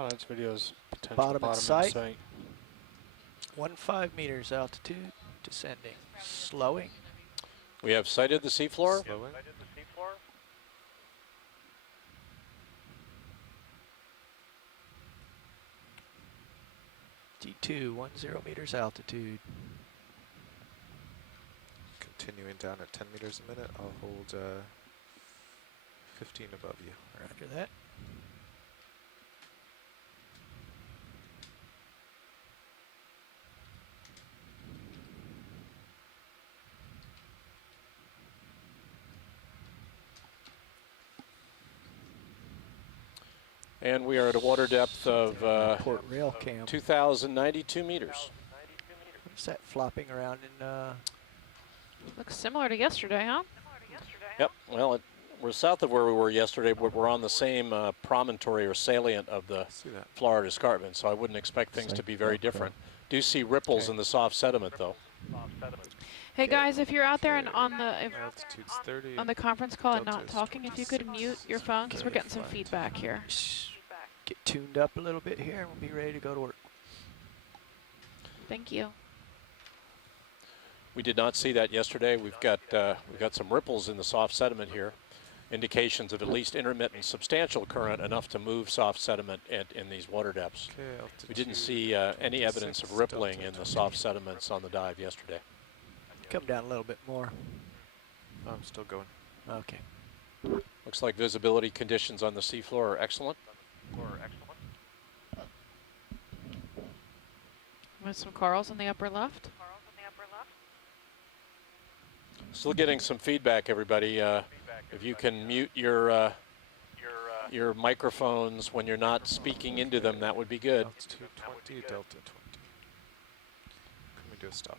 Pilot's videos, potential Bottom bottom in in sight. sight. 15 meters altitude, descending, slowing. We have sighted the seafloor. Slowing. D2, 10 meters altitude. Continuing down at 10 meters a minute. I'll hold 15 above you. Roger that. And we are at a water depth of Port rail cam. 2,092 meters. What's that flopping around in? Looks similar to yesterday, huh? Yep, well, we're south of where we were yesterday, but we're on the same promontory or salient of the See that? Florida Escarpment, so I wouldn't expect things to be very different. Do see ripples in the soft sediment, though. Hey guys, if you're out there and on Altitude's 30. the conference call and not Delta is talking, if you could mute your phone, because we're getting some feedback here. Get tuned up a little bit here, and we'll be ready to go to work. Thank you. We did not see that yesterday. We've got some ripples in the soft sediment here, indications of at least intermittent substantial current enough to move soft sediment in these water depths. Okay, We didn't altitude see any evidence of 26, rippling Delta in the 20. soft sediments on the dive yesterday. Come down a little bit more. I'm still going. Okay. Looks like visibility conditions on the seafloor are excellent. With some corals in the upper left. Still getting some feedback, everybody. If you can mute your microphones when you're not speaking into them, that would be good. Altitude 20, Delta 20. Can we do a stop?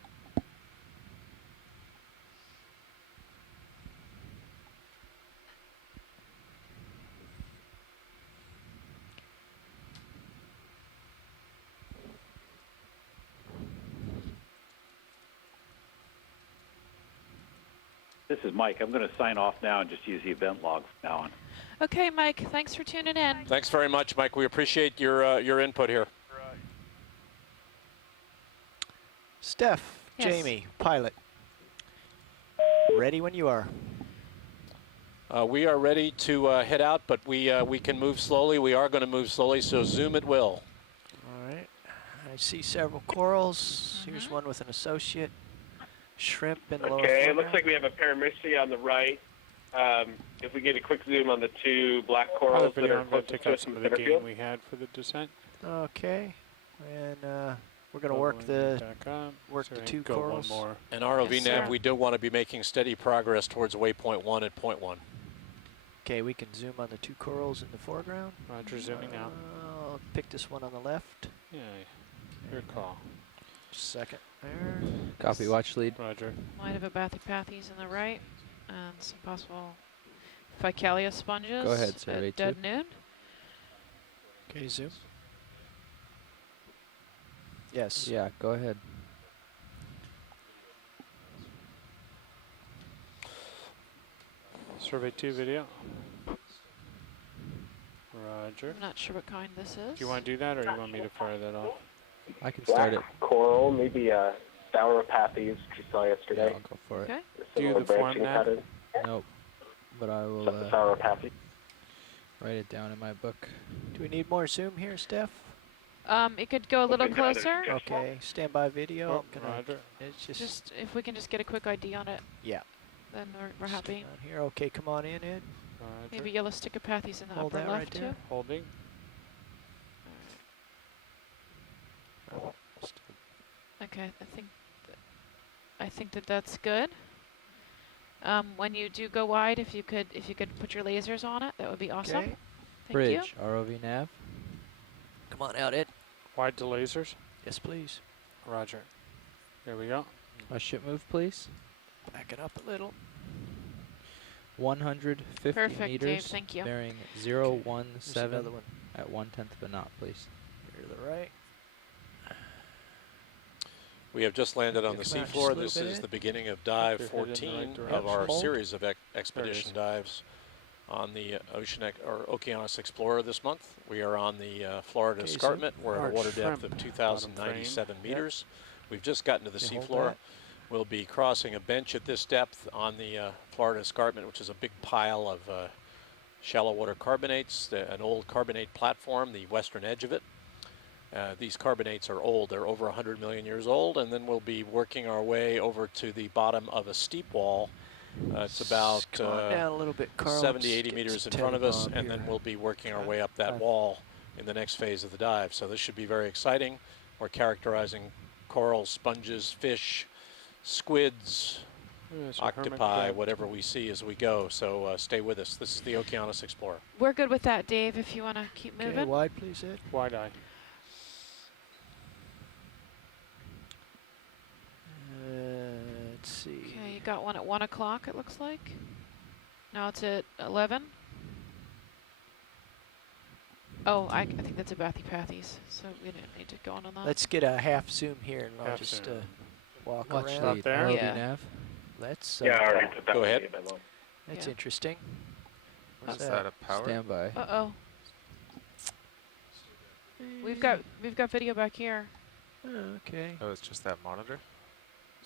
This is Mike. I'm going to sign off now and just use the event log from now on. Okay, Mike, thanks for tuning in. Thanks very much, Mike. We appreciate your input here. Steph, Yes. Jamie, pilot. Ready when you are. We are ready to head out, but we can move slowly. We are going to move slowly, so zoom at will. All right. I see several corals. Here's one with an associate. Shrimp in the lower Okay, it looks foreground. like we have a paramystery on the right. If we get a quick zoom on the two black corals that Video, are I'm going closest to take to out us some in of the the center gain field. we had for the descent. Okay. And we're going to work Leveling the back up. work the Sorry, two go corals. one more. And ROV Yes, nav, sir. we do want to be making steady progress towards waypoint 1 at point 1. Okay, we can zoom on the two corals in the foreground. Roger, zooming out. I'll pick this one on the left. Yeah, your call. Second there. Copy, watch lead. Roger. Might have a Bathypathes in the right, and some possible Ficalia sponges Go ahead, survey at dead two. noon. Okay, zoom. Yes. Yeah, go ahead. Survey 2 video. Roger. I'm not sure what kind this is. Do you want to do that, or you want me to fire that off? I can start it. Coral, maybe a Sauropathes, which you saw Yeah, yesterday. I'll go for it. Okay. Do Similar the form branching nav? pattern. Nope. But I will That's the Sauropathes. write it down in my book. Do we need more zoom here, Steph? It could go a little Okay, got it. closer. Okay, stand by video. Oh, I'm gonna, Roger. it's Just if we can just get a quick ID on it, yeah. then we're happy. Stand on here. Okay, come on in, Ed. Roger. Maybe yellow Stichopathes in the Hold upper that right left there. too. Holding. Okay, I think that's good. When you do go wide, if you could put your lasers on it, that would be awesome. Okay. Thank Bridge, ROV nav. Come on out, Ed. Wide to lasers. Yes, please. Roger. Here we go. Ship move, please. Back it up a little. 150 Perfect, Dave, meters. thank you. Bearing There's 017 another one. at 1/10 of a knot, please. Here to the right. We have just landed on the Come out just a seafloor. little This bit is in. the beginning of dive Keep your head in the 14 right of direction. our Hold. series of expedition dives on the Okeanos Explorer this month. We are on the Florida Okay, so Escarpment. We're at a large water depth shrimp, of bottom 2,097 Yep. meters. We've just gotten to the Okay, hold seafloor. that. We'll be crossing a bench at this depth on the Florida Escarpment, which is a big pile of shallow water carbonates, an old carbonate platform, the western edge of it. These carbonates are old. They're over 100 million years old, and then we'll be working our way over to the bottom of a steep wall. It's about Come on down a little bit, Carl. 70, Let's 80 get meters some in front of us, telebob and then here. we'll be working our Okay. way up that Five. wall in the next phase of the dive. So this should be very exciting. We're characterizing corals, sponges, fish, squids, There's a hermit octopi, crab. whatever we see as we go. So stay with us. This is the Okeanos Explorer. We're good with that, Dave, if you want to keep Okay, moving. wide, please, Ed. Wide eye. Let's see. Okay, you got one at 1 o'clock, it looks like. Now it's at 11. Oh, I think that's a Bathypathes, so we didn't need to go on that. Let's get a half zoom here, and I'll Half just zoom. walk Watch around. the there? ROV Yeah. nav. Let's. Yeah, I already put that Go one ahead. in my loan. That's Yeah. interesting. What is What's that, a power? Stand by. Uh-oh. We've got video back here. Okay. Oh, it's just that monitor?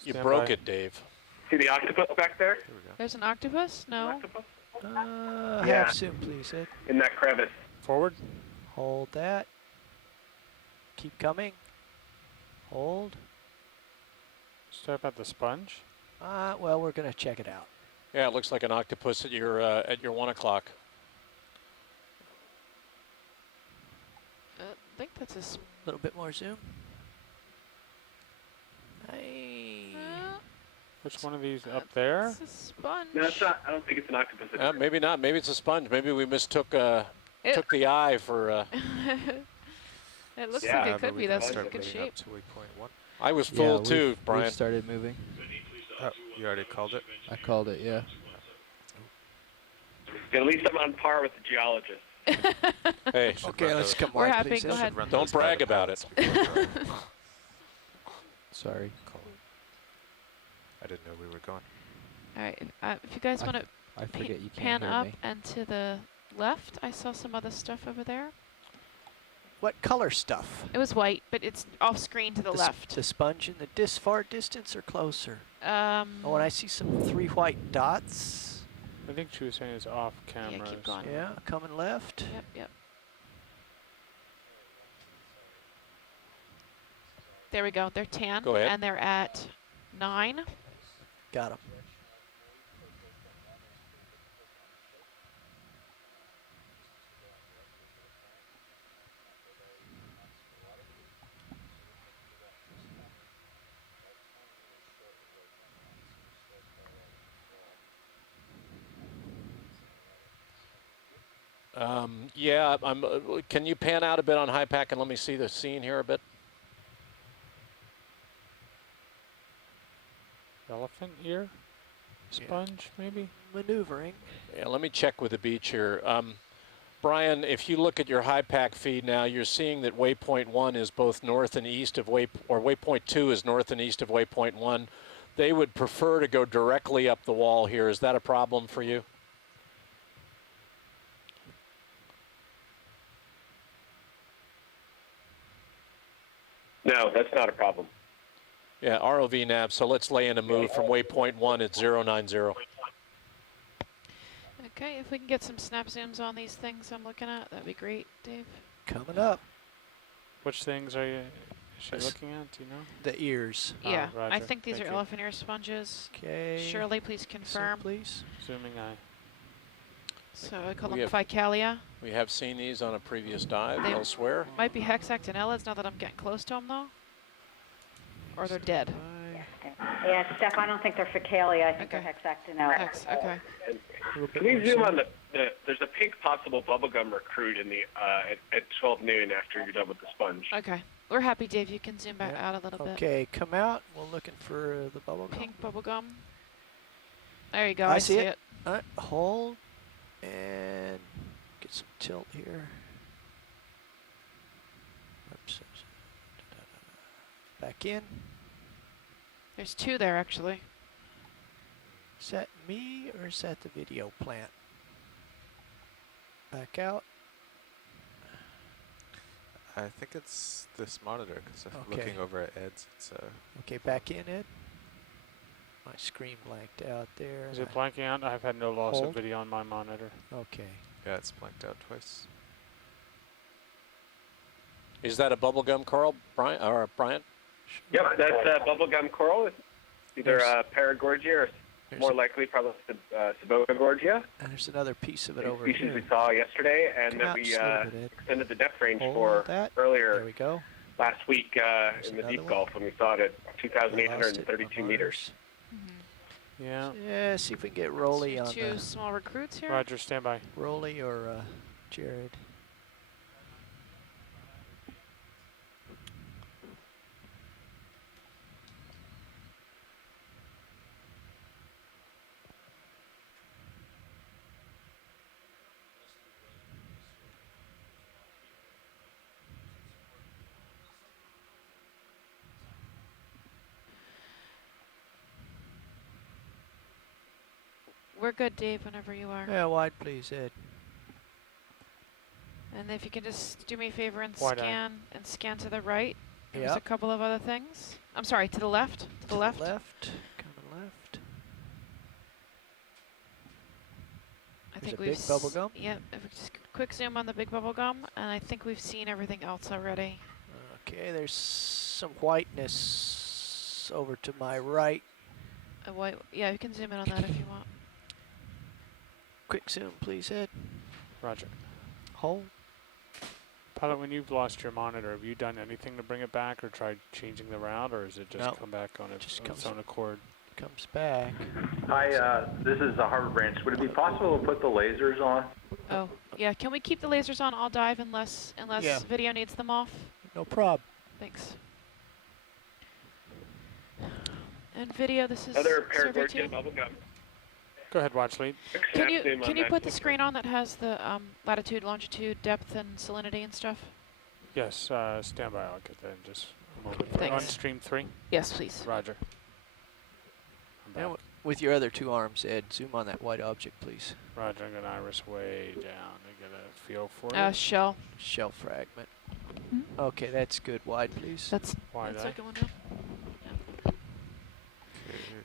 You Stand broke by. it, Dave. See the octopus back there? Here we go. There's an octopus? No. Octopus? Yeah. Yeah. Half zoom, please, Ed. In that crevice. Forward. Hold that. Keep coming. Hold. Step at the sponge. Well, we're gonna check it out. Yeah, it looks like an octopus at your 1 o'clock. I think that's a A little bit more zoom. Hey. Which one of these up there? It's a sponge. No, it's not. I don't think it's an octopus. Maybe not. Maybe it's a sponge. Maybe we mistook It- took the eye for. It looks Yeah, like it but could we be. can That's in start good moving shape. up to waypoint 1. I was Yeah, full too, we've Brian. started moving. Oh, you already called it? I called it, yeah. At least I'm on par with the geologist. Hey, Should Okay, run let's those- come We're wide, happy, please, go Ed. ahead. should run Don't those brag private about it. pilots before driving. Sorry. Call it. I didn't know we were going. All right. If you guys I want to I forget you pan can't hear up me. and to the left, I saw some other stuff over there. What color stuff? It was white, but it's off screen to the s- left. The sponge in the far distance or closer? Oh, Oh, and I see some 3 white dots. I think she was saying it's off camera. keep going. Yeah, coming left. Yep. There we go. They're tan. Go ahead. And they're at 9. Got them. Yeah, can you pan out a bit on high pack and let me see the scene here a bit? Elephant ear? Sponge, maybe? Maneuvering. Yeah, let me check with the beach here. Brian, if you look at your high pack feed now, you're seeing that waypoint 1 is both north and east of waypoint 2 is north and east of waypoint 1. They would prefer to go directly up the wall here. Is that a problem for you? No, that's not a problem. Yeah, ROV nav. So let's lay in a move from waypoint 1 at 090. Okay, if we can get some snap zooms on these things I'm looking at, that'd be great, Dave. Coming up. Which things are you is she That's- looking at? Do you know? The ears. Yeah, I Roger. think these Thank are you. elephant ear sponges. Okay. Shirley, please Zoom, confirm. please. Zooming eye. So I call We them have- Ficalia. We have seen these on a previous dive They- elsewhere. Might be hexactinellids now that I'm getting close to them, though. Or they're dead. Yeah, Steph, I don't think they're Ficalia. I think Okay. they're hexactinella. Hex, okay. Can we zoom on there's a pink possible bubblegum recruit in the at 12 noon after you're done with the sponge. Okay. We're happy, Dave. You can zoom back Yeah. out a little bit. Okay, come out. We're looking for the bubble gum. Pink bubblegum. There you go. I I see see it. it. Hold and get some tilt here. Oops. Back in. There's 2 there, actually. Is that me or is that the video plant? Back out. I think it's this monitor because I'm Okay. looking over at Ed's. It's Okay, back in, Ed. My screen blanked out there. Is it blanking out? I've had no loss Hold. of video on my monitor. Okay. yeah, it's blanked out twice. Is that a bubblegum coral, Brian? Or Brian? Yep, that's bubblegum coral. It's either There's- Paragorgia or There's, more likely probably Sabotagorgia. and there's another piece of it The over species here. we saw yesterday, and Come that out we just a little bit, Ed. extended the depth range Hold for that. earlier There we go. last week There's in the another Deep one. Gulf when we saw it at I lost it 2,832 on meters. Yeah. Yeah, see if we can get Rolly on Two the small recruits here. Roger, stand by. Rolly or Jared. We're good, Dave, whenever you are. Yeah, wide please, Ed. And if you can just do me a favor and Wide eye. scan to the right. There's Yep. a couple of other things. I'm sorry, to the left. To the left. Left. Coming left. I There's think a we've big bubble gum? Yep. If we just quick zoom on the big bubble gum, and I think we've seen everything else already. Okay, there's some whiteness over to my right. A white. Yeah, you can zoom in on that if you want. Quick zoom, please, Ed. Roger. Hold. Pilot, when you've lost your monitor, have you done anything to bring it back or tried changing the route, or is it just No. come back on its, Just on its comes- own accord? Comes back. Hi, this is the Harbor Branch. Would it be possible to put the lasers on? Oh, yeah. Can we keep the lasers on all dive unless Yeah. video needs them off? No prob. Thanks. And video, this is Other survey Paragorgia 2. bubblegum. Go ahead, watch lead. Can you put the screen on that has the latitude, longitude, depth, and salinity and stuff? Yes, stand by. I'll get that in just a moment. Thanks. On stream 3. Yes, please. Roger. I'm back. Now, with your other two arms, Ed, zoom on that white object, please. Roger, I'm going to iris way down to get a feel for it. Shell. Shell fragment. Hmm? Okay, that's good. Wide, please. That's Wide eye. a good one now.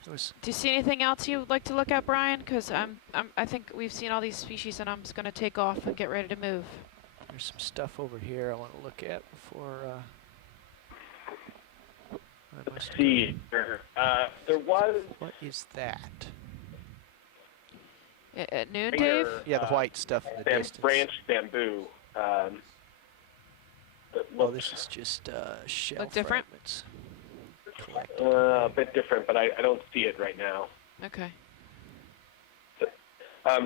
It was Do you see anything else you'd like to look at, Brian? Because I think we've seen all these species, and I'm just going to take off and get ready to move. There's some stuff over here I want to look at before. I must See, there was What is that? At noon, bigger, Dave? Yeah, the white stuff in the distance. branch bamboo. That Oh, looks this is just shell Look different? fragments. Collected. a bit different, but I don't see it right now. Okay.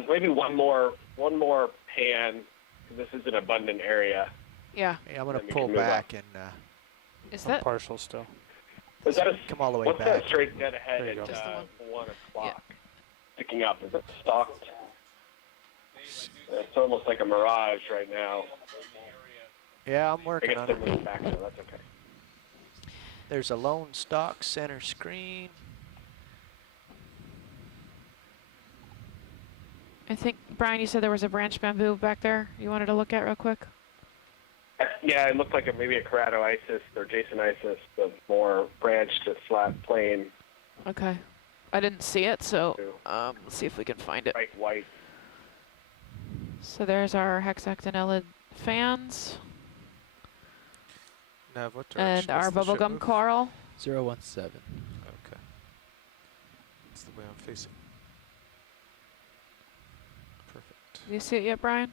Maybe one more pan. 'Cause this is an abundant area. Yeah. Yeah, I'm gonna Then we pull can move up. back and Is I'm that? partial still. Was that a, come all the way what's back. that straight dead ahead There you at go. Just the 1 o'clock? Sticking up. Is it stalked? It's almost like a mirage right now. Yeah, I'm I working guess on they're it. moving back, so that's okay. There's a lone stock center screen. I think, Brian, you said there was a branch bamboo back there you wanted to look at real quick? Yeah, it looked like maybe a keratoisis or jasonisis, the more branched to flat plane, Okay. I didn't see it, so too. let's see if we can find it. Bright white. So there's our hexactinellid fans Nav, what direction and our does the ship bubblegum move? coral. 017. Okay. That's the way I'm facing. Perfect. Do you see it yet, Brian?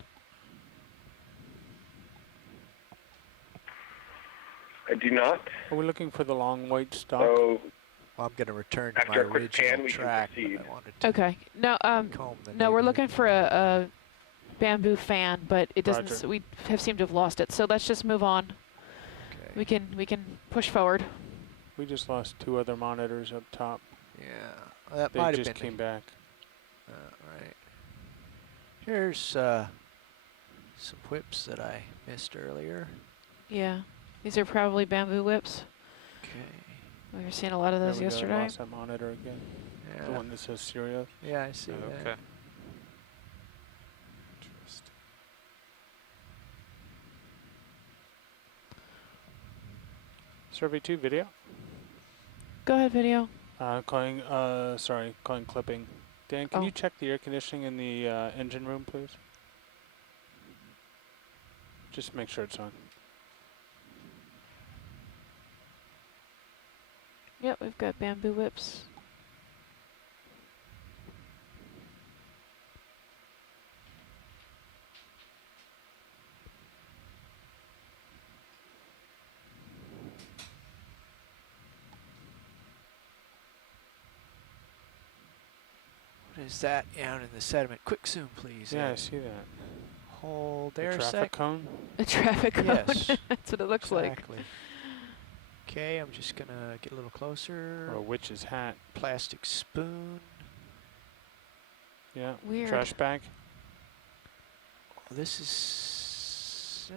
I do not. Are we looking for the long white stalk? So Well, I'm gonna return to my After a quick original pan, we can track, but proceed. I wanted to Okay. No, comb the no, we're neighborhood. looking for a bamboo fan, but it doesn't. Roger. We have seemed to have lost it. So let's just move on. Okay. We can push forward. We just lost 2 other monitors up top. Yeah, that They might have just been. came back. Right. Here's some whips that I missed earlier. Yeah. These are probably bamboo whips. Okay. We were seeing a lot of There those we go, I yesterday. lost that monitor again. The Yeah. one that says Syria. Yeah, I see that. Okay. Interesting. Survey 2 video. Go ahead, video. Calling clipping. Dan, can Oh. you check the air conditioning in the engine room, please? Just make sure it's on. Yep, we've got bamboo whips. What is that down in the sediment? Quick zoom, please. Yeah, I Ed. see that. Hold The there a traffic sec. cone. A traffic cone. Yes. That's what it looks like. Exactly. Okay, I'm just gonna get a little closer. Or a witch's hat. Plastic spoon. Yeah. Weird. Trash bag. Oh, this is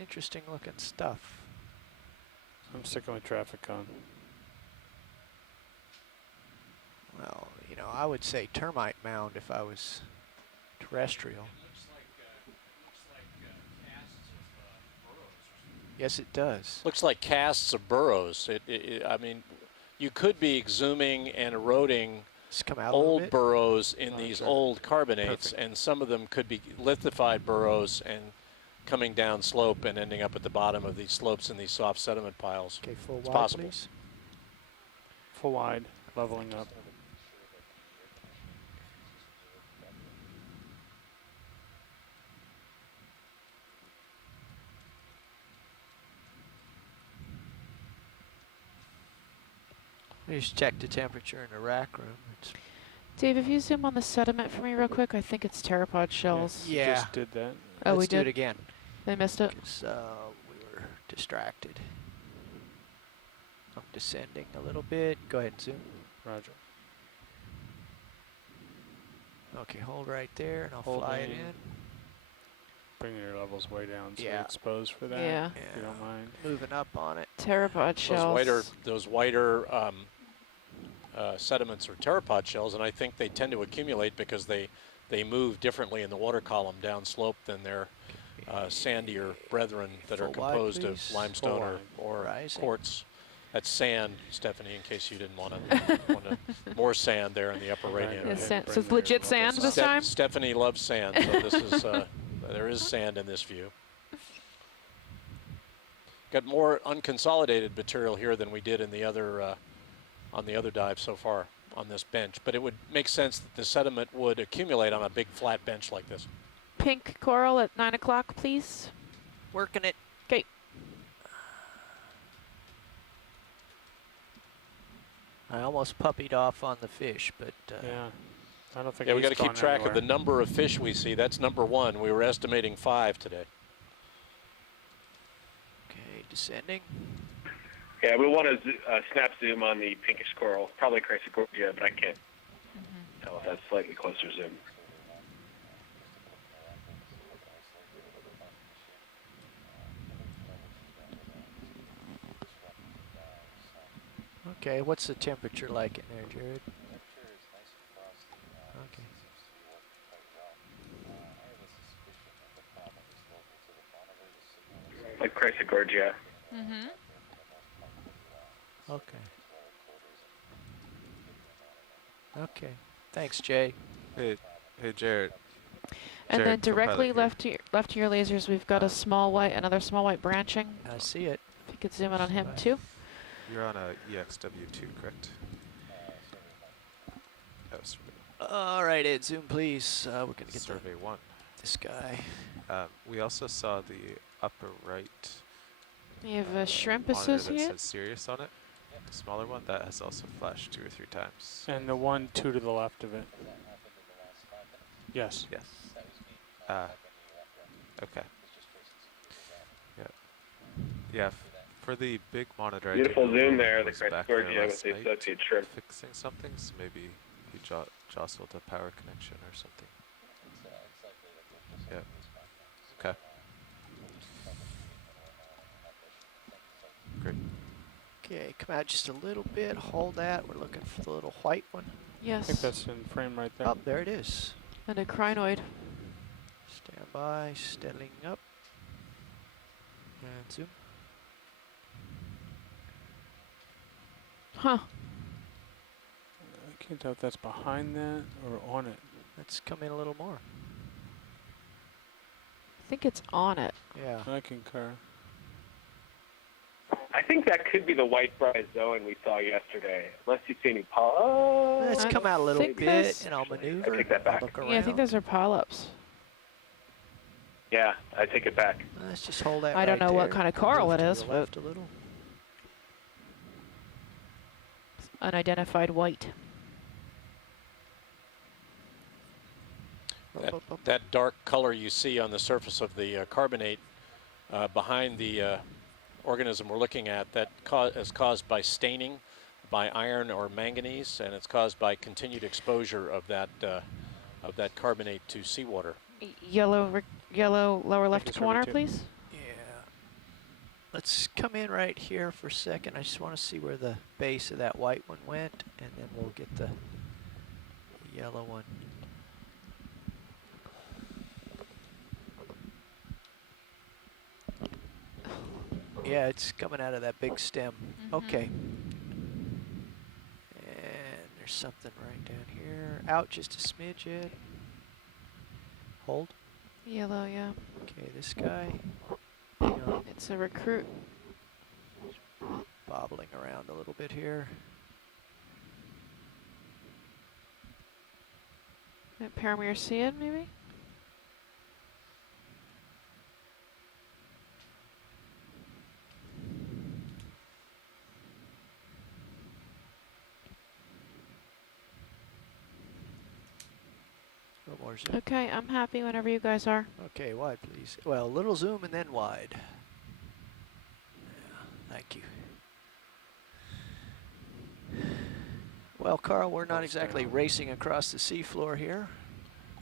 interesting looking stuff. I'm sticking with traffic cone. Well, you know, I would say termite mound if I was terrestrial. Yes, it does. Looks like casts of burrows. I mean, you could be exhuming and eroding Just come out a little old bit. burrows in these sure. old carbonates, Perfect. and some of them could be lithified burrows and coming down slope and ending up at the bottom of these slopes in these soft sediment piles. Okay, full It's wide, possible. please. Full wide. Leveling up. Just check the temperature in the rack room. It's Dave, if you zoom on the sediment for me real quick, I think it's pteropod shells. Yeah. Just did that. Oh, Let's we do it did? again. They missed it? Because we were distracted. I'm descending a little bit. Go ahead and zoom. Roger. Okay, hold right there, and I'll fly it Holding. in. Bringing your levels way down so Yeah. you're exposed for that. Yeah. If you don't mind. Moving up on it. Pteropod shells. Those whiter sediments are pteropod shells, and I think they tend to accumulate because they move differently in the water column downslope than their sandier brethren that are Full wide, composed of please. limestone Full or Rising. quartz. That's sand, Stephanie, in case you didn't want more sand there in the upper right hand. Go Yeah, ahead, sand- bring so it's your legit levels sand up. this time? Stephanie loves sand, so this is there is sand in this view. Got more unconsolidated material here than we did in the other on the other dive so far on this bench, but it would make sense that the sediment would accumulate on a big flat bench like this. Pink coral at 9 o'clock, please. Working it. 'Kay. I almost puppied off on the fish, but Yeah. I don't think Yeah, we he's got to keep gone track of the anywhere. number of fish we see. That's number one. We were estimating 5 today. okay, descending. Yeah, we want to snap zoom on the pinkish coral, probably Chrysogorgia, but I can't tell if that's slightly closer zoom. Okay, what's the temperature like in there, Jared? Okay. Like Chrysogorgia. Mm-hmm. Okay. Okay. Thanks, Jay. Hey, Jared. And then Jared, co-pilot directly here. left to your lasers, we've got a small white, another small white branching. I see it. If you could zoom in on him Right. too. You're on a EXW2, correct? Oh, survey, All right, Ed, zoom, please. We're going to get survey 1. this guy. We also saw the upper right You have a shrimp monitor that associate. says Sirius on it. The smaller one, that has also flashed 2 or 3 times. And the 1, 2 to the left of it. Yes. Yes. Okay. Yeah. Yeah. For the big monitor, Beautiful I did zoom know there, the was back there Chrysogorgia with last the night associate shrimp. fixing something, so maybe he jostled a power connection or something. Yeah. Okay. Great. Okay, come out just a little bit. Hold that. We're looking for the little white one. I Yes. think that's in frame right there. Oh, there it is. And a crinoid. Stand by, steadying up. And zoom. Huh. I can't tell if that's behind that or on it. Let's come in a little more. I think it's on it. Yeah. I concur. I think that could be the white bryozoan we saw yesterday, unless you see any polyps. Let's I come out a little think bit, those- and I'll maneuver. I take that back. Look around. Yeah, I think those are polyps. Yeah, I take it back. Let's just hold that I don't right know what there. kind of I'll coral move it to is, the but left a little. unidentified white. That dark color you see on the surface of the carbonate behind the organism we're looking at, that is caused by staining by iron or manganese, and it's caused by continued exposure of that carbonate to seawater. Yellow lower left it's corner, over two. please. Yeah. Let's come in right here for a second. I just want to see where the base of that white one went, and then we'll get the yellow one. Yeah, it's coming out of that big stem. Okay. And there's something right down here. Out just a smidgen. Hold. Yellow, yeah. Okay, this guy. Hang on. It's a recruit. Bobbling around a little bit here. That Paramere Cyan, maybe? A little more zoom. Okay, I'm happy whenever you guys are. Okay, wide, please. Well, a little zoom and then wide. Yeah, thank you. Well, Carl, we're not exactly racing across the seafloor here.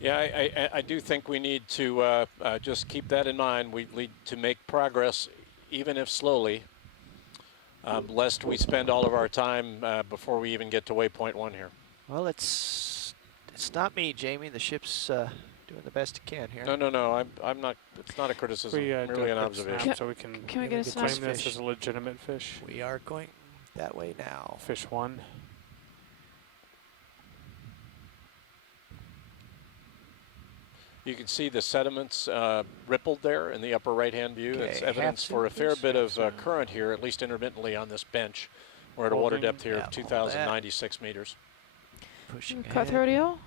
Yeah, I do think we need to just keep that in mind. We need to make progress, even if slowly, lest we spend all of our time before we even get to waypoint 1 here. Well, it's not me, Jamie. The ship's doing the best it can here. No, I'm not. It's not a criticism. We Merely do a an quick observation. snap so we can Can we Yeah, get a snap? claim this fish. as a legitimate fish. We are going that way now. Fish 1. You can see the sediments rippled there in the upper right-hand view. It's Okay, evidence half for a zoom, fair please. bit of Half zoom. current here, at least intermittently on this bench. We're at a water Holding. depth here Yeah, of hold that. 2,096 meters. Pushing ahead. Cutthroat eel?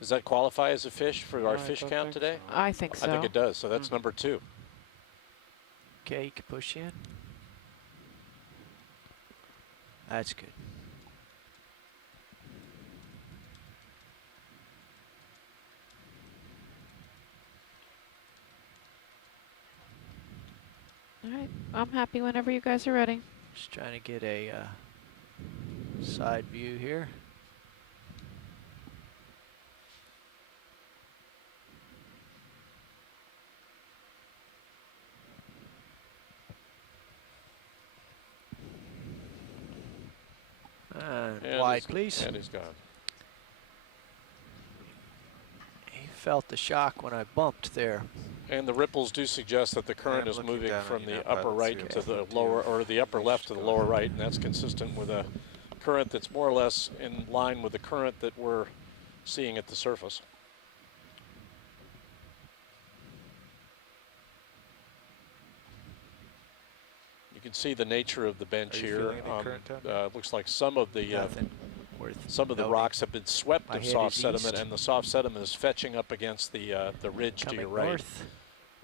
Does that qualify as a fish for our No, I fish don't count think today? so. I think so. I think it does, so that's number 2. Okay, you can push in. That's good. All right, I'm happy whenever you guys are ready. Just trying to get a side view here. And Wide, he's- please. And he's gone. He felt the shock when I bumped there. And the ripples do suggest that the current I'm is looking moving down from on you the now, upper pilot, right so to you have the to lower, do or the upper left to the lower going. right, and that's consistent with a current that's more or less in line with the current that we're seeing at the surface. You can see the nature of the bench Are you here. feeling any current down here? Looks like some of the Nothing worth some of the noting. rocks have been swept My of head soft is sediment, east. and the soft sediment is fetching up against the ridge to Coming your right. north.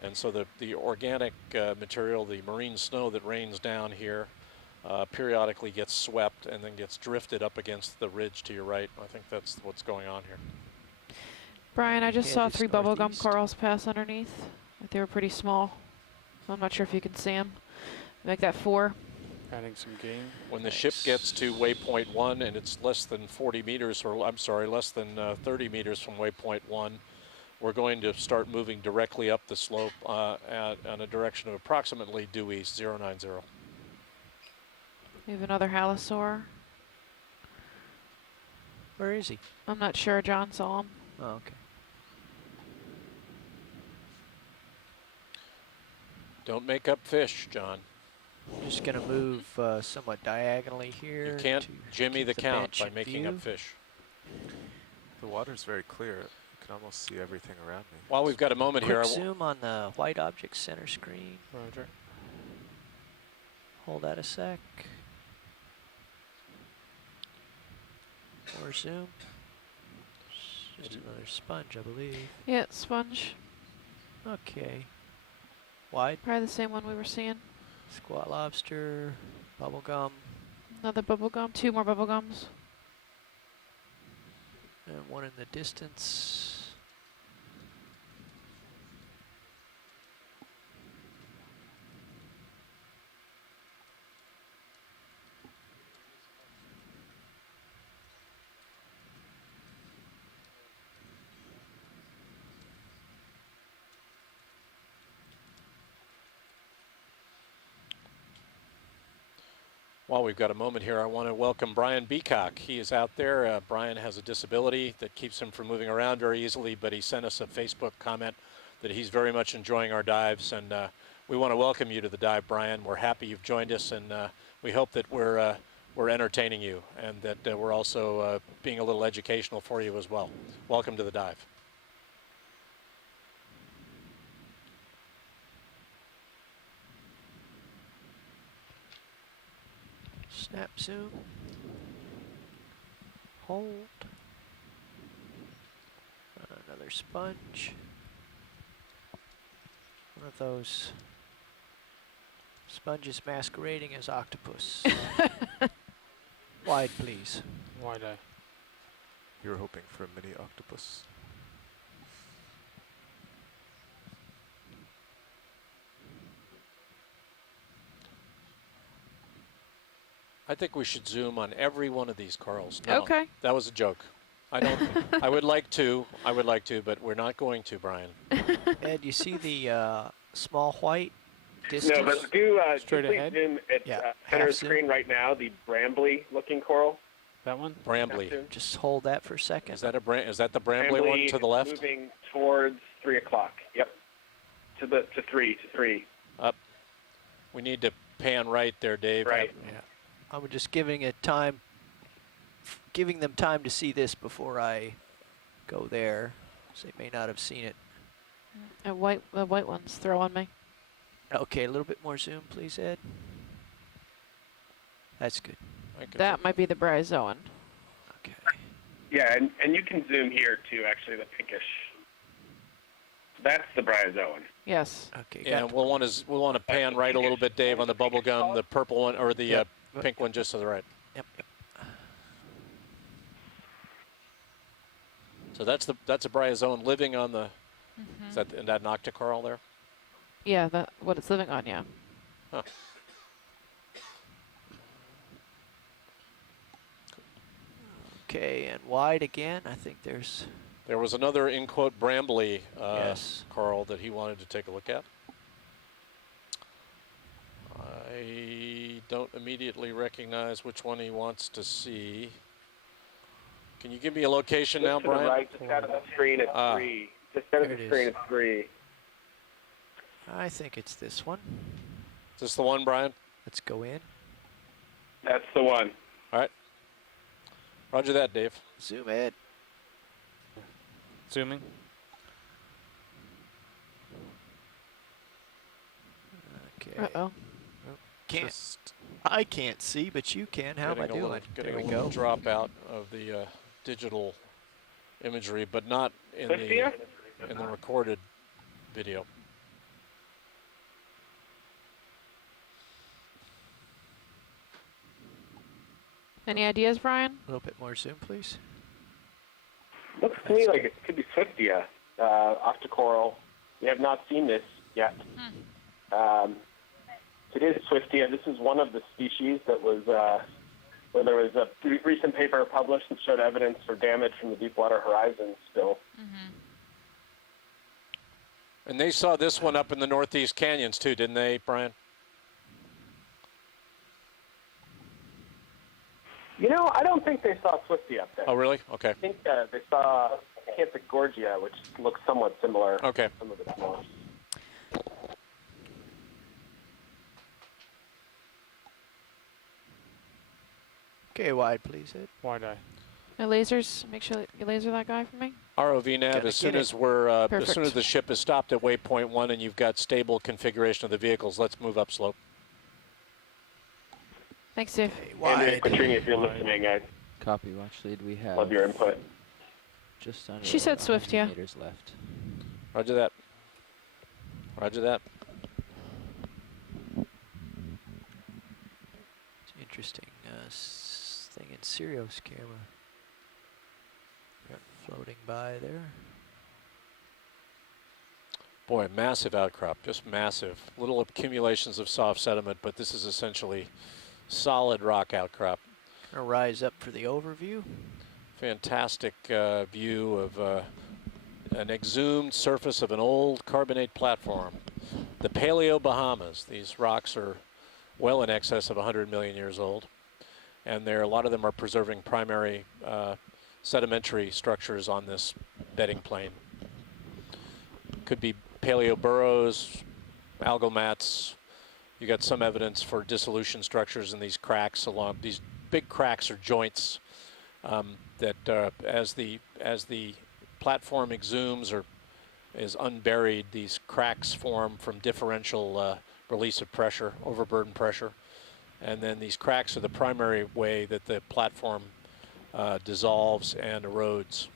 And so the organic material, the marine snow that rains down here, periodically gets swept and then gets drifted up against the ridge to your right. I think that's what's going on here. Brian, I just Yeah, saw just 3 bubblegum northeast. corals pass underneath. They were pretty small. I'm not sure if you can see them. Make that 4. Adding some gain. When the ship gets to waypoint 1 and it's less than 40 meters, or I'm sorry, less than 30 meters from waypoint 1, we're going to start moving directly up the slope in a direction of approximately due east, 090. We have another halosaur. Where is he? I'm not sure. John saw him. Oh, okay. Don't make up fish, John. Just going to move somewhat diagonally here. You can't to jimmy keep the count bench by in making view. up fish. The water's very clear. You can almost see everything around me. While we've got a moment here, Quick zoom on the white object center screen. Roger. Hold that a sec. More zoom. Just another sponge, I believe. Yeah, sponge. Okay. Wide, Probably the same one we were seeing. squat lobster, bubble gum, Another bubble gum. 2 more bubble gums. and one in the distance. while we've got a moment here, I want to welcome Brian Beacock. He is out there. Brian has a disability that keeps him from moving around very easily, but he sent us a Facebook comment that he's very much enjoying our dives, and we want to welcome you to the dive, Brian. We're happy you've joined us, and we hope that we're entertaining you, and that we're also being a little educational for you as well. Welcome to the dive. Snap zoom. Hold. Another sponge. One of those sponges masquerading as octopus. Wide, please. Wide eye. You were hoping for a mini octopus. I think we should zoom on every one of these corals. No, Okay. that was a joke. I don't. I would like to, but we're not going to, Brian. Ed, you see the small white distance? No, but do Straight please ahead? zoom at Yeah, center half of zoom. screen right now, the brambly-looking coral. That one? Brambly. Zoom. Just hold that for a second. Is that the Brambly one to the left? Moving towards 3 o'clock. Yep. To three. Up. We need to pan right there, Dave. Right. Yeah. I'm just giving them time to see this before I go there, so they may not have seen it. The white one's throwing me. Okay, a little bit more zoom, please, Ed. That's good. That might be the bryozoan. Okay. Yeah, and you can zoom here too, actually, the pinkish. That's the bryozoan. Yes. Okay. Yeah, got we'll want to pan right a little bit, Dave, on the bubble gum, the purple one, or the Yep. pink one just to the right. Yep. So that's a bryozoan living on the. Is that in that nocticoral there? Yeah, that what it's living on. Yeah. Huh. Okay, and wide again. I think there's. There was another in quote Brambly Yes. coral that he wanted to take a look at. I don't immediately recognize which one he wants to see. Can you give me a location now, Just to the Brian? right, just out of the screen at 3. Just out of There the it screen is. at 3. I think it's this one. Is this the one, Brian? Let's go in. That's the one. All right. Roger that, Dave. Zoom, Ed. Zooming. Okay. Uh-oh. Can't. Just I can't see, but you can. How am I Getting a doing? little- Getting There a we little go. drop out of the digital imagery, but not in Cynthia? in the recorded video. Any ideas, Brian? A little bit more zoom, please. Looks to me like it could be Swiftia, octocoral. We have not seen this yet. It is Swiftia. This is one of the species that was, where there was a recent paper published that showed evidence for damage from the Deepwater Horizon spill. And they saw this one up in the Northeast Canyons too, didn't they, Brian? You know, I don't think they saw Swiftia up there. Oh, really? Okay. I think they saw Gorgia, which looks somewhat similar. Okay. Some of the smaller. Okay, wide, please, Ed. Wide eye. My lasers, make sure that you laser that guy for me. ROV nav, Gotta as soon get it. as we're, as soon as Perfect. the ship is stopped at waypoint 1 and you've got stable configuration of the vehicles, let's move upslope. Thanks, Dave. Okay, Andrea, wide. Katrina, if you're listening, I Copy. Watch lead. We have love your input. just under She said Swift, 100 yeah. meters left. Roger that. Roger that. It's interesting thing in Sirius camera. Floating by there. Boy, massive outcrop, just massive. Little accumulations of soft sediment, but this is essentially solid rock outcrop. Gonna rise up for the overview. Fantastic view of an exhumed surface of an old carbonate platform. The Paleo Bahamas. These rocks are well in excess of 100 million years old. And a lot of them are preserving primary sedimentary structures on this bedding plane. Could be paleo burrows, algal mats. You got some evidence for dissolution structures in these cracks along these big cracks or joints that as the platform exhumes or is unburied, these cracks form from differential release of pressure, overburden pressure. And then these cracks are the primary way that the platform dissolves and erodes.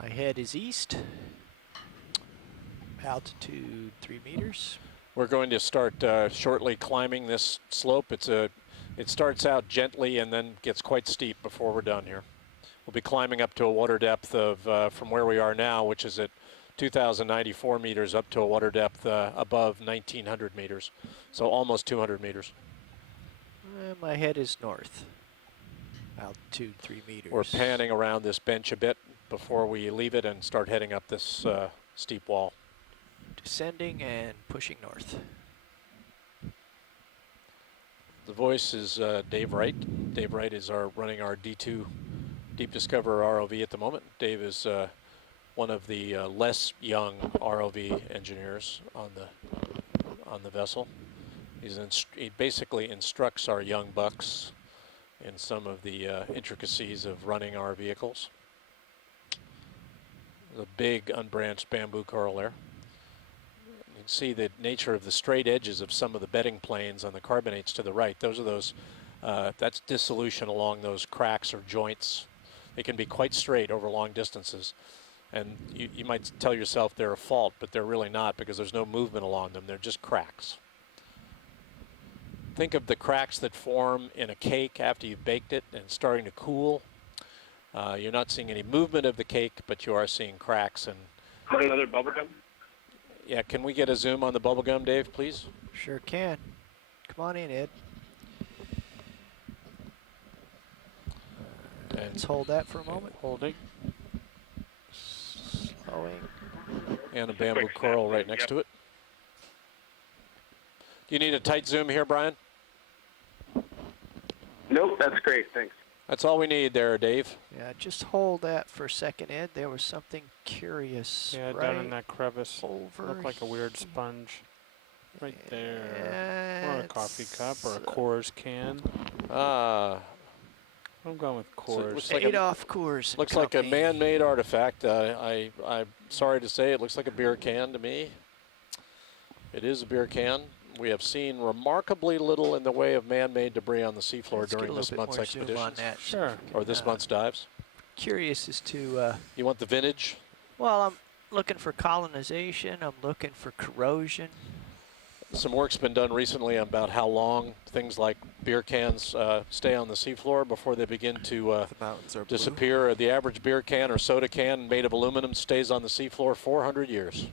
My head is east. Altitude 3 meters. We're going to start shortly climbing this slope. It starts out gently and then gets quite steep before we're done here. We'll be climbing up to a water depth of from where we are now, which is at 2,094 meters, up to a water depth above 1,900 meters, so almost 200 meters. My head is north. Altitude 3 meters. We're panning around this bench a bit before we leave it and start heading up this steep wall. Descending and pushing north. The voice is Dave Wright. Dave Wright is running our D2 Deep Discoverer ROV at the moment. Dave is one of the less young ROV engineers on the vessel. He basically instructs our young bucks in some of the intricacies of running our vehicles. The big unbranched bamboo coral there. You can see the nature of the straight edges of some of the bedding planes on the carbonates to the right. Those are that's dissolution along those cracks or joints. They can be quite straight over long distances. And you might tell yourself they're a fault, but they're really not, because there's no movement along them. They're just cracks. Think of the cracks that form in a cake after you've baked it and it's starting to cool. You're not seeing any movement of the cake, but you are seeing cracks. And Put another bubble gum. yeah, can we get a zoom on the bubble gum, Dave, please? Sure can. Come on in, Ed. And Let's hold that for a moment. Holding. Slowing. and a bamboo coral right next to it. Do you need a tight zoom here, Brian? Nope, that's great. Thanks. That's all we need there, Dave. Yeah, just hold that for a second, Ed. There was something curious. Yeah, right down in that crevice. over Looked like a weird here. sponge. Right there. Or a coffee cup or a It's, Coors can. Ah, I'm going with so it Coors. looks like a, Adolf Coors. looks like a Company. man-made artifact. I'm sorry to say, it looks like a beer can to me. It is a beer can. We have seen remarkably little in the way of man-made debris on the seafloor Let's get a during little this bit month's more zoom on expeditions, that. Sure. or this month's dives. Curious as to, You want the vintage? well, I'm looking for colonization. I'm looking for corrosion. Some work's been done recently about how long things like beer cans stay on the seafloor before they begin to The mountains are blue. disappear. The average beer can or soda can made of aluminum stays on the seafloor 400 years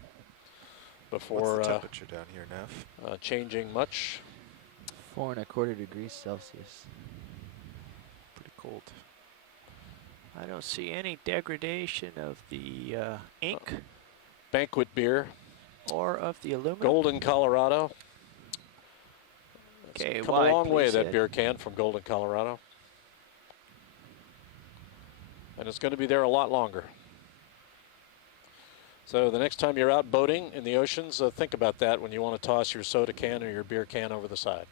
before What's the temperature down here, Nev? changing much. 4¼ degrees Celsius. Pretty cold. I don't see any degradation of the ink Banquet beer, or of the aluminum. Golden, Colorado. It's Okay, come a wide, long way, please, that Ed. beer can from Golden, Colorado. And it's going to be there a lot longer. So the next time you're out boating in the oceans, think about that when you want to toss your soda can or your beer can over the side.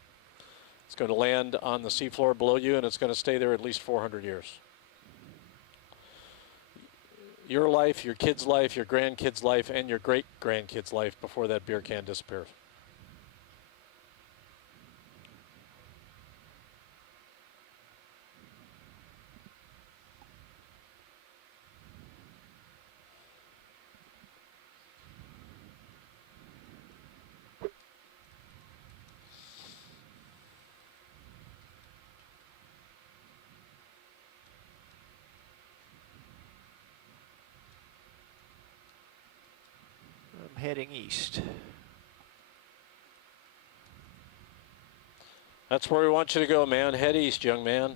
It's going to land on the seafloor below you, and it's going to stay there at least 400 years. Your life, your kid's life, your grandkid's life, and your great-grandkid's life before that beer can disappears. I'm heading east. That's where we want you to go, man. Head east, young man.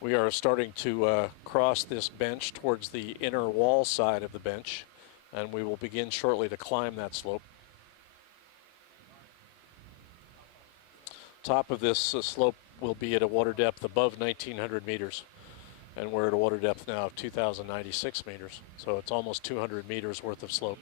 We are starting to cross this bench towards the inner wall side of the bench, and we will begin shortly to climb that slope. Top of this slope will be at a water depth above 1,900 meters, and we're at a water depth now of 2,096 meters, so it's almost 200 meters worth of slope.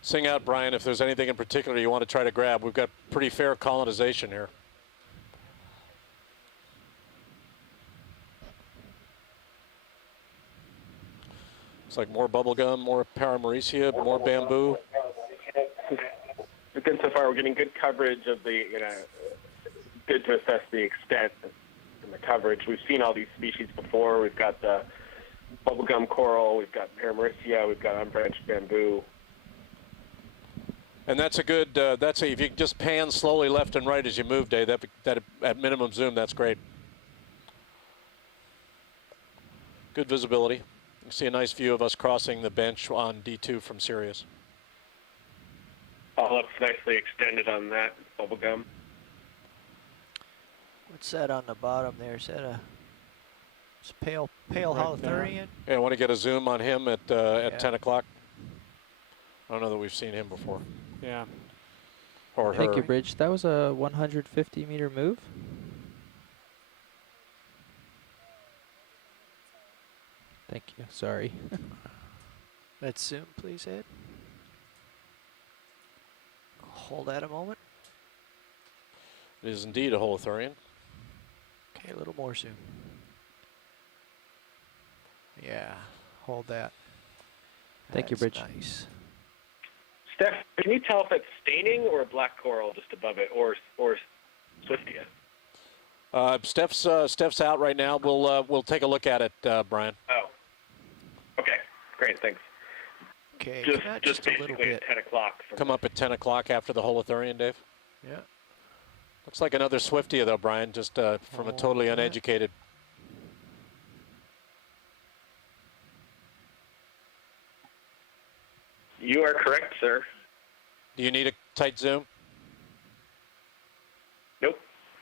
Sing out, Brian, if there's anything in particular you want to try to grab. We've got pretty fair colonization here. It's like more bubblegum, more paramaricia, more bamboo. Good so far. We're getting good coverage of the, good to assess the extent and the coverage. We've seen all these species before. We've got the bubblegum coral, we've got paramaricia, we've got unbranched bamboo. And that's a good, if you can just pan slowly left and right as you move, Dave, that at minimum zoom, that's great. Good visibility. You can see a nice view of us crossing the bench on D2 from Sirius. All looks nicely extended on that bubblegum. What's that on the bottom there? Is that a pale Right holothurian? Yeah, I want to get a zoom on him at 10 o'clock. I don't know that we've seen him before. Yeah. Or her. Thank you, Bridge. That was a 150-meter move. Thank you. Sorry. Let's zoom, please, Ed. Hold that a moment. It is indeed a holothurian. Okay, a little more zoom. Yeah, hold that. Thank you, That's Bridge. Nice. Steph, can you tell if it's staining or a black coral just above it, or Swiftia? Steph's out right now. We'll take a look at it, Brian. Oh. Okay, great, thanks. Okay, Just a little basically bit. at 10 o'clock. Come up at 10 o'clock after the holothurian, Dave. Yeah. Looks like another Swiftia, though, Brian, just from a totally Okay. uneducated. You are correct, sir. Do you need a tight zoom? Nope.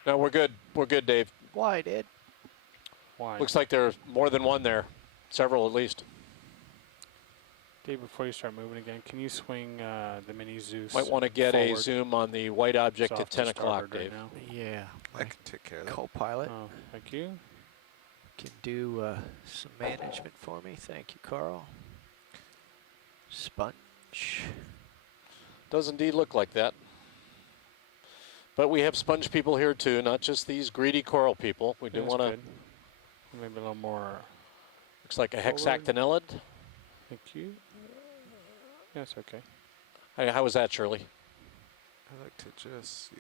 No, we're good. We're good, Dave. Wide, Ed. Why? Looks like there's more than one there. Several at least. Dave, before you start moving again, can you swing the mini Zeus? Might want to get a forward? zoom on the white object It's at off to 10 o'clock, starboard right Dave. now. Yeah. I My can take care of that. co-pilot Oh, thank you. can do some management for me. Thank you, Carl. Sponge. Does indeed look like that. But we have sponge people here too, not just these greedy coral people. We do That's want to. good. Maybe a little more. Looks like a Forward. hexactinellid. Thank you. Yes, okay. How was that, Shirley? I like to just see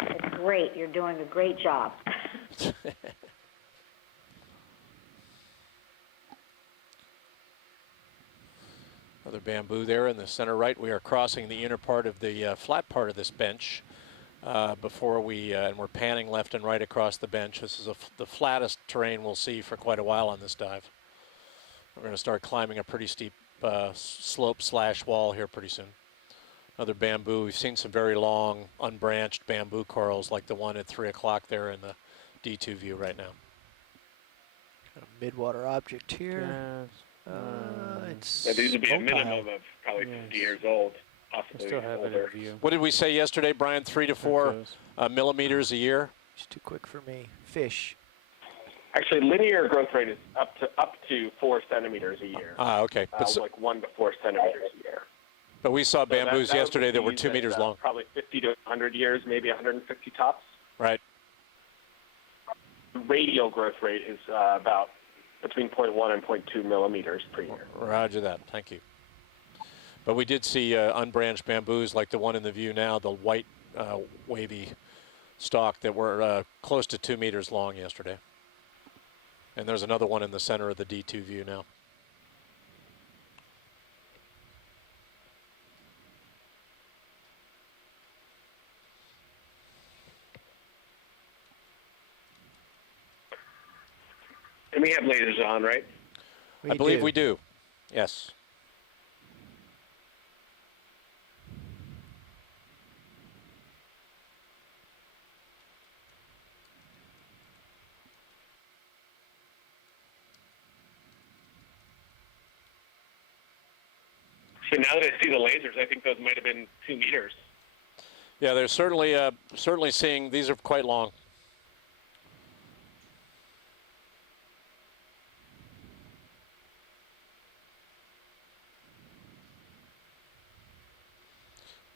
It's great. You're doing a great job. Another bamboo there in the center right. We are crossing the inner part of the flat part of this bench before and we're panning left and right across the bench. This is the flattest terrain we'll see for quite a while on this dive. We're going to start climbing a pretty steep slope/wall here pretty soon. Another bamboo. We've seen some very long, unbranched bamboo corals like the one at 3 o'clock there in the D2 view right now. A midwater object here. Yeah, It's Now, these would be a mobile. minimum of probably Yes. 50 years old, I possibly still have it older. in view. What did we say yesterday, Brian? 3 to There it 4 goes. millimeters a year? It's too quick for me. Fish. Actually, linear growth rate is up to 4 centimeters a year. Okay. But, Like 1 to 4 centimeters a year. but we saw So bamboos that yesterday would that be were 2 used meters at, long. Probably 50 to 100 years, maybe 150 tops. Right. The radial growth rate is about between 0.1 and 0.2 millimeters per year. Roger that. Thank you. But we did see unbranched bamboos like the one in the view now, the white wavy stalk that were close to 2 meters long yesterday. And there's another one in the center of the D2 view now. And we have lasers on, right? I believe we do. Yes. So now that I see the lasers, I think those might have been 2 meters. Yeah, they're certainly seeing, these are quite long.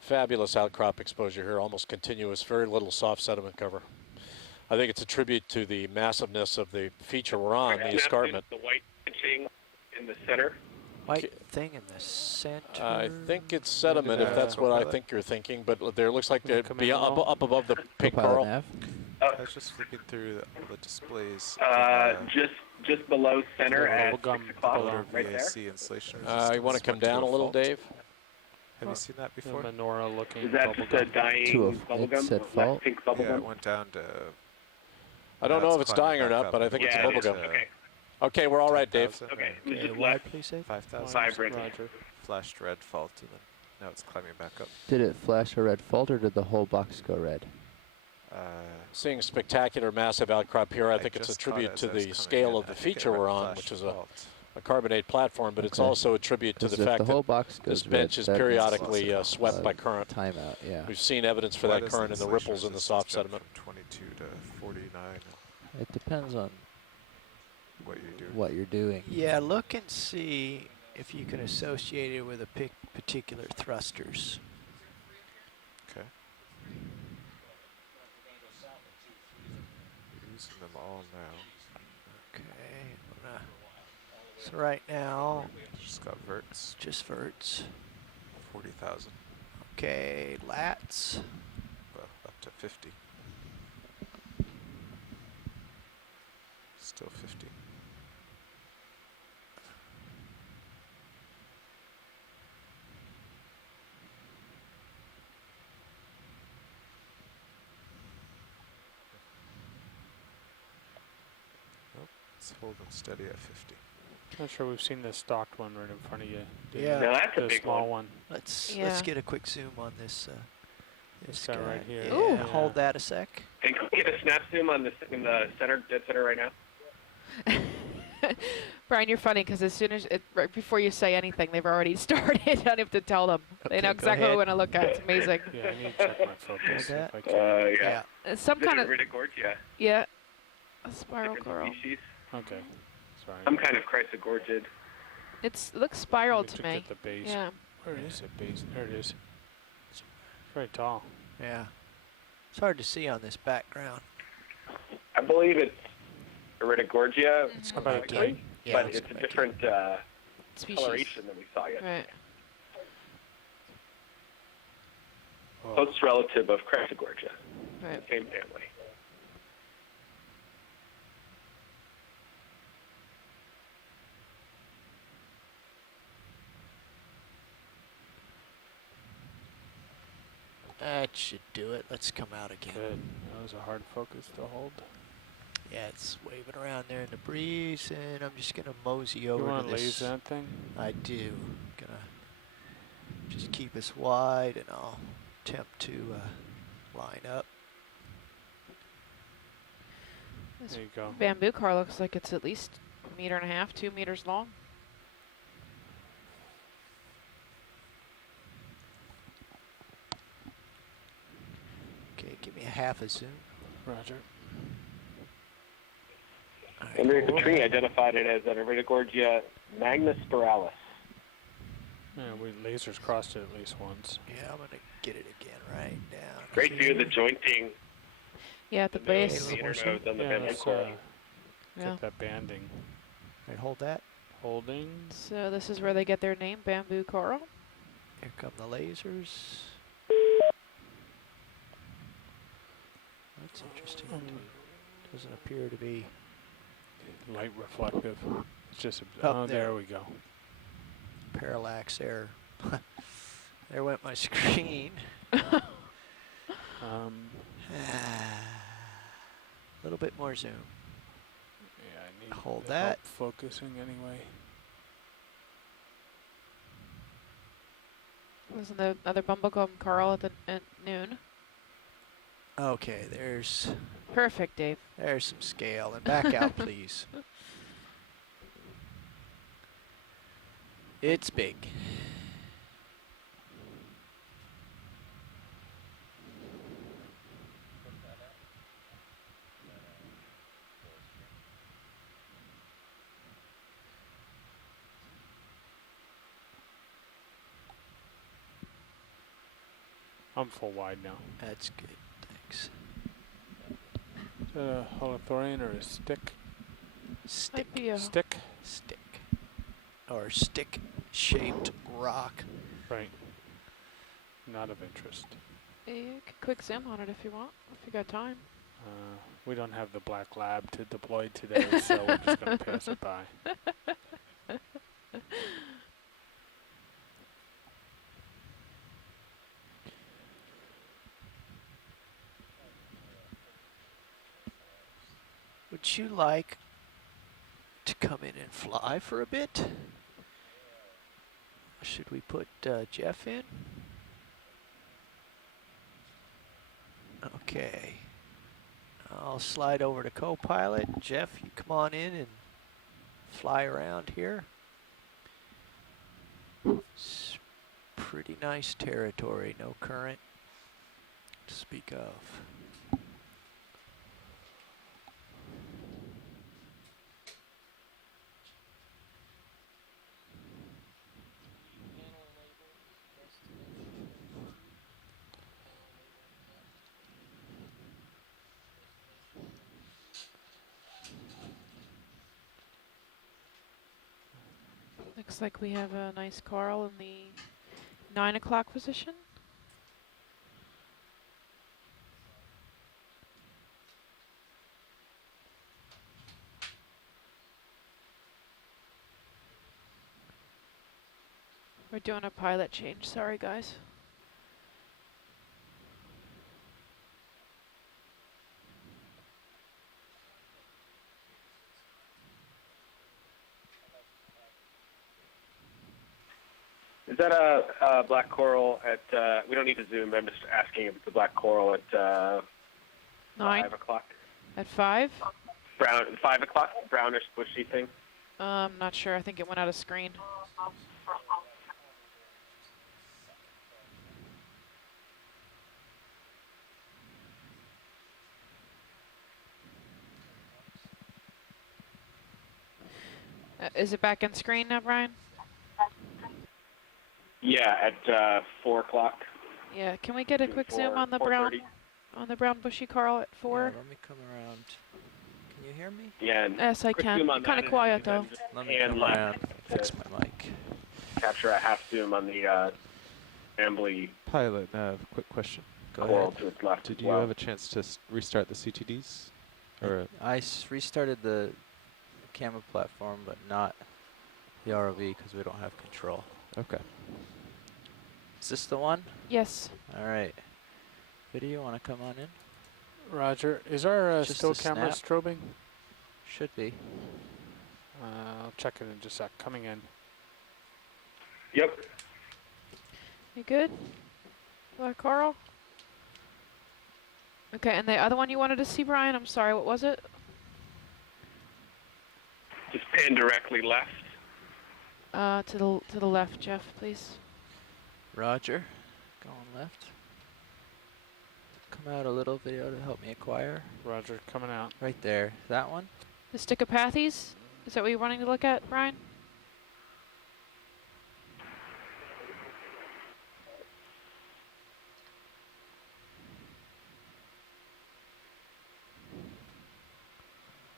Fabulous outcrop exposure here, almost continuous, very little soft sediment cover. I think it's a tribute to the massiveness of the feature we're on, the escarpment. The white pitching in the center. White thing in the center. I think it's sediment, if that's what I think you're thinking, but there looks like it'd be up above the pink coral. I was just flipping through the displays. Just below center at bubblegum 6 o'clock, below right there. VAC installation You want to resistance come went to down a little, fault. Dave? Have you seen that The before? menorah looking Is that just a bubblegum. dying bubblegum? said fault? Pink Yeah, bubblegum? it went down to. I don't now know if it's climbing dying or back not, up. but I think it's a Yeah, it is. bubblegum. Okay. Okay, we're all right, Dave. 10,000 Okay. or It was Okay, just wide, left. please, Dave. 5,000. Vibrant. Roger. Flashed red fault, and then now it's climbing back up. Did it flash a red fault or did the whole box go red? Seeing spectacular massive outcrop here, I think it's a just caught it tribute as to I was the coming scale in. of I the think it feature went we're on, flash which is fault. a carbonate platform, but it's Okay. also a tribute to the Because if fact the that whole box goes this bench red, is that means periodically it's swept by current. Timeout, yeah. We've seen evidence for Why that does current in the insulation ripples in the resistance soft go sediment. From 22 to 49. It depends on What you're doing. what you're doing. Yeah, look and see if you can associate it with a particular thrusters. Okay. Using them all now. Okay. So right now, Just got verts. just verts. 40,000. Okay, lats. Well, up to 50. Still 50. Nope, it's holding steady at 50. Not sure we've seen the stocked one right in front of you. Yeah. Now that's a The big small one. one. Let's Yeah. get a quick zoom on this. This guy right here. Yeah, Ooh. hold that a sec. Hey, can we get a snap zoom on in the center, dead center right now? Brian, you're funny because as soon as right before you say anything, they've already started. I don't have to tell them. They know Okay, go exactly what ahead. we want to look at. It's amazing. Yeah, I need to check my focus that. if I can. Yeah. Some kind of Iridogorgia. yeah, a spiral Different coral. species. Okay. Sorry. Some kind of chrysogorgid. It looks spiral Let to look me. at the base. Yeah. Where is the base? There it is. It's very tall. Yeah. It's hard to see on this background. I believe it's Iridogorgia, Let's How go about back a in. type? Yeah, but let's it's go a back in. different Species. coloration than we saw yesterday. Right. Oh, Close relative of Chrysogorgia, Right. same family. That should do it. Let's come out again. good. That was a hard focus to hold. Yeah, it's waving around there in the breeze, and I'm just gonna mosey You over want to to laze this. that thing? I do. Gonna just keep us wide, and I'll attempt to line up. This There you go. bamboo car looks like it's at least 1.5 meters, 2 meters long. Okay, give me a half a zoom. Roger. All right, And Rick hold Petrini that. identified it as an Iridogorgia magnispiralis. Yeah, we lasers crossed it at least once. Yeah, I'm gonna get it again right down. Great view of the here. jointing. Yeah, at the nodes, base. the inner Little nodes on the Yeah, Van let's coral. Yeah. get that banding. Right, hold that. Holding. So this is where they get their name, bamboo coral. Here come the lasers. That's interesting. Doesn't appear to be. Light reflective. It's just, Up oh, there. there we go. Parallax error. There went my screen. Um, A little bit more zoom. yeah, I need Hold the that. help focusing anyway. Wasn't the other bumblegum coral at noon? Okay, there's Perfect, Dave. some scale. And back out, please. It's big. I'm full wide now. That's good. Thanks. Is that a holothorian or a stick? Stick. Might be a Stick? Stick. Or stick-shaped rock. Right. Not of interest. You could quick zoom on it if you want, if you got time. We don't have the black lab to deploy today, so we're just going to pass it by. Would you like to come in and fly for a bit? Should we put Jeff in? Okay. I'll slide over to co-pilot. Jeff, you come on in and fly around here. It's pretty nice territory, no current to speak of. Looks like we have a nice coral in the 9 o'clock position. We're doing a pilot change, sorry guys. Is that a black coral at, we don't need to zoom, but I'm just asking if it's a black coral at 9 5 o'clock? at 5. Brown, 5 o'clock? Brownish, bushy thing? Not sure, I think it went out of screen. Is it back in screen now, Brian? Yeah, at 4 o'clock. Yeah, can we get a quick zoom on the brown bushy coral at 4? Yeah, let me come around. Can you hear me? Yeah, and Yes, I quick can. zoom on Kind that of quiet and though. then just Let me hand come left around, fix my mic. capture a half zoom on the ambly Pilot, quick question. Go coral ahead. to its left Did as you well. have a chance to restart the CTDs? Or I restarted the camera platform, but not the ROV because we don't have control. okay. Is this the one? Yes. All right. Video, want to come on in? Roger. Is our Just still a camera snap. strobing? Should be. I'll check it in just a sec. Coming in. Yep. You good? Black coral? Okay, and the other one you wanted to see, Brian? I'm sorry, what was it? Just pan directly left. To the left, Jeff, please. Roger. Going left. Come out a little video to help me acquire. Roger, coming out. Right there. That one? The Sticopathes? Is that what you're wanting to look at, Brian?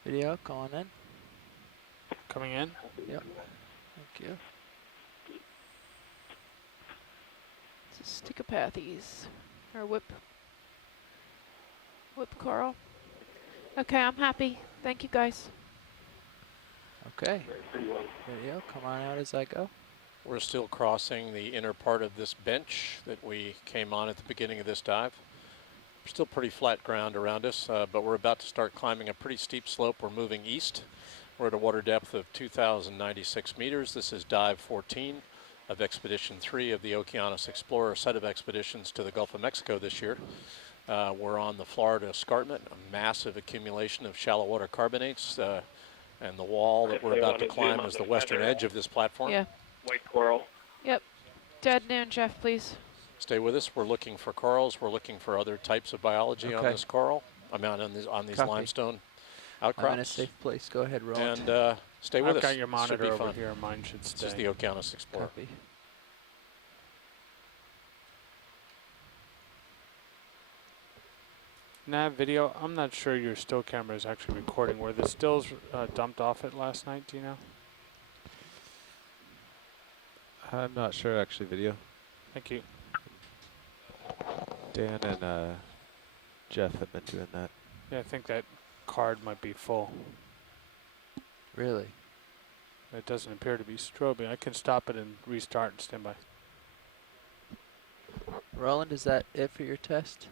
Video going in. Coming in. Yep. Thank you. It's a Sticopathes. Or whip coral. Okay, I'm happy. Thank you, guys. Okay. Video, come on out as I go. We're still crossing the inner part of this bench that we came on at the beginning of this dive. Still pretty flat ground around us, but we're about to start climbing a pretty steep slope. We're moving east. We're at a water depth of 2,096 meters. This is dive 14 of Expedition 3 of the Okeanos Explorer set of expeditions to the Gulf of Mexico this year. We're on the Florida Escarpment, a massive accumulation of shallow water carbonates, and the wall that we're about to climb is the western edge of this platform. Yeah. White coral. Yep. Dead noon, Jeff, please. Stay with us. We're looking for corals. We're looking for other types of biology on this coral. I mean, on these Copy. limestone outcrops. I'm in a safe place. Go ahead, Roland. And stay with I've us. got your This should monitor be over fun. here. Mine should This stay. is the Okeanos Explorer. Copy. Nav video, I'm not sure your still camera is actually recording. Were the stills dumped off it last night, do you know? I'm not sure actually. Video. Thank you. Dan and Jeff have been doing that. Yeah, I think that card might be full. Really? It doesn't appear to be strobing. I can stop it and restart and stand by. Roland, is that it for your test?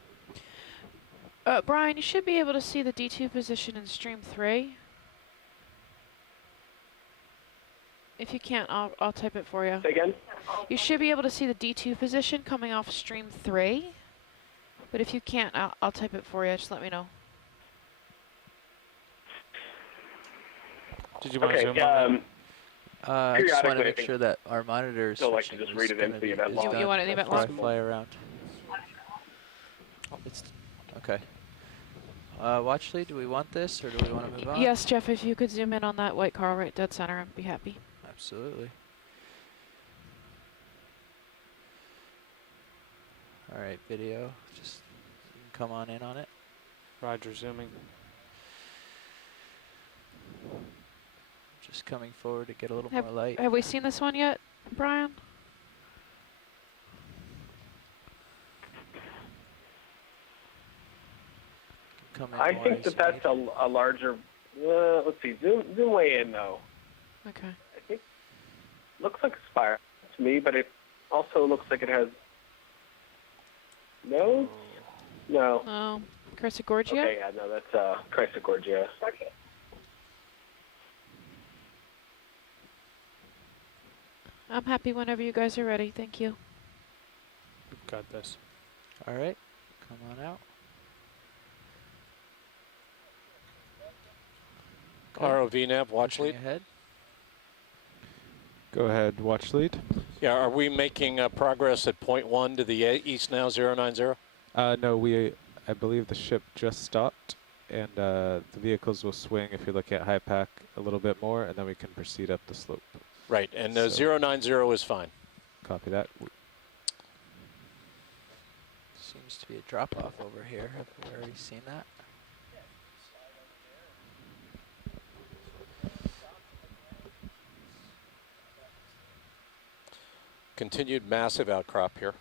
Brian, you should be able to see the D2 position in stream 3. If you can't, I'll type it for you. Say again? You should be able to see the D2 position coming off stream 3. But if you can't, I'll type it for you. Just let me know. Did you want to Okay, zoom on I just want to Periodically, I make think sure that our monitor is still like to switching. just read it into the event log. You want it in the event log? Fly around. It's okay. Watch lead, do we want this or do we want to move on? Yes, Jeff, if you could zoom in on that white coral right dead center, I'd be happy. Absolutely. All right, video. Just you can come on in on it. Roger, zooming. Just coming forward to get a little more light. Have we seen this one yet, Brian? Come in I more think as that you that's need. a larger. Let's see. Zoom way in though. Okay. I think looks like a spire to me, but it also looks like it has no. No. No. Chrysogorgia? Okay, yeah, no, that's Chrysogorgia. I'm happy whenever you guys are ready. Thank you. We've got this. All right, come on out. ROV nav, watch Pushing lead. ahead. Go ahead, watch lead. Yeah, are we making progress at point 1 to the east now, 090? No, I believe the ship just stopped, and the vehicles will swing if you're looking at high pack a little bit more, and then we can proceed up the slope. Right, and So- 090 is fine. Copy that. Seems to be a drop off over here. Have we already seen that? Continued massive outcrop here.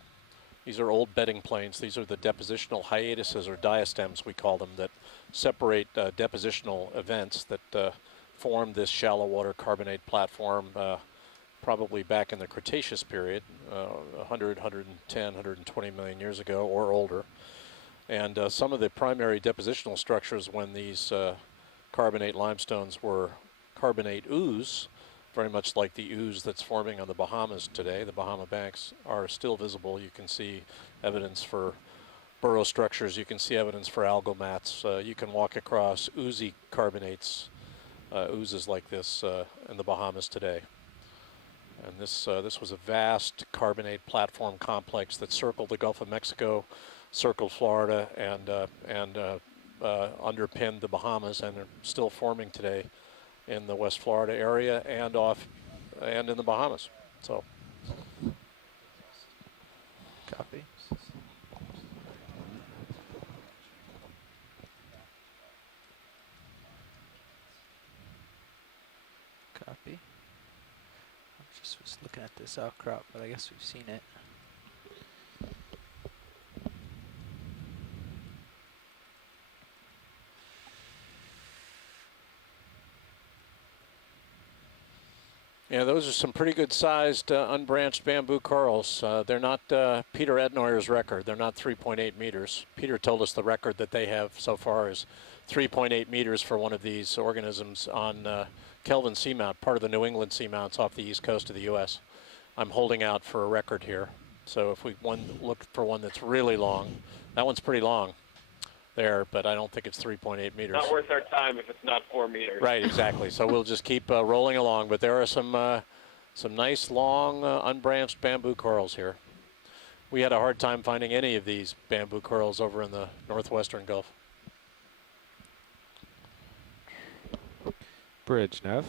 These are old bedding planes. These are the depositional hiatuses, or diastems we call them, that separate depositional events that formed this shallow water carbonate platform probably back in the Cretaceous period, 100, 110, 120 million years ago or older. And some of the primary depositional structures when these carbonate limestones were carbonate ooze, very much like the ooze that's forming on the Bahamas today, the Bahama Banks, are still visible. You can see evidence for burrow structures. You can see evidence for algal mats. You can walk across oozy carbonates oozes like this in the Bahamas today. And this was a vast carbonate platform complex that circled the Gulf of Mexico, circled Florida, and underpinned the Bahamas, and are still forming today in the West Florida area and in the Bahamas. So. Copy. Copy. I just was looking at this outcrop, but I guess we've seen it. Yeah, those are some pretty good sized unbranched bamboo corals. They're not Peter Etnoyer's record. They're not 3.8 meters. Peter told us the record that they have so far is 3.8 meters for one of these organisms on Kelvin Seamount, part of the New England Seamounts off the east coast of the U.S. I'm holding out for a record here. So if we look for one that's really long, that one's pretty long there, but I don't think it's 3.8 meters. Not worth our time if it's not 4 meters. Right, exactly. So we'll just keep rolling along. But there are some nice long unbranched bamboo corals here. We had a hard time finding any of these bamboo corals over in the northwestern Gulf. Bridge, Nev.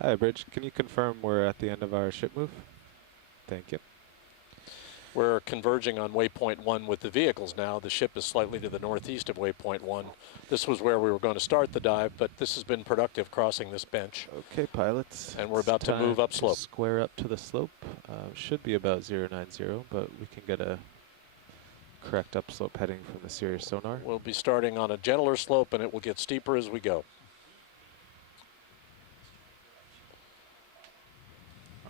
Hi, Bridge. Can you confirm we're at the end of our ship move? Thank you. We're converging on waypoint 1 with the vehicles now. The ship is slightly to the northeast of waypoint 1. This was where we were going to start the dive, but this has been productive crossing this bench. Okay, pilots. And we're about to move upslope. Square up to the slope. Should be about 090, but we can get a correct upslope heading from the Sirius sonar. We'll be starting on a gentler slope, and it will get steeper as we go.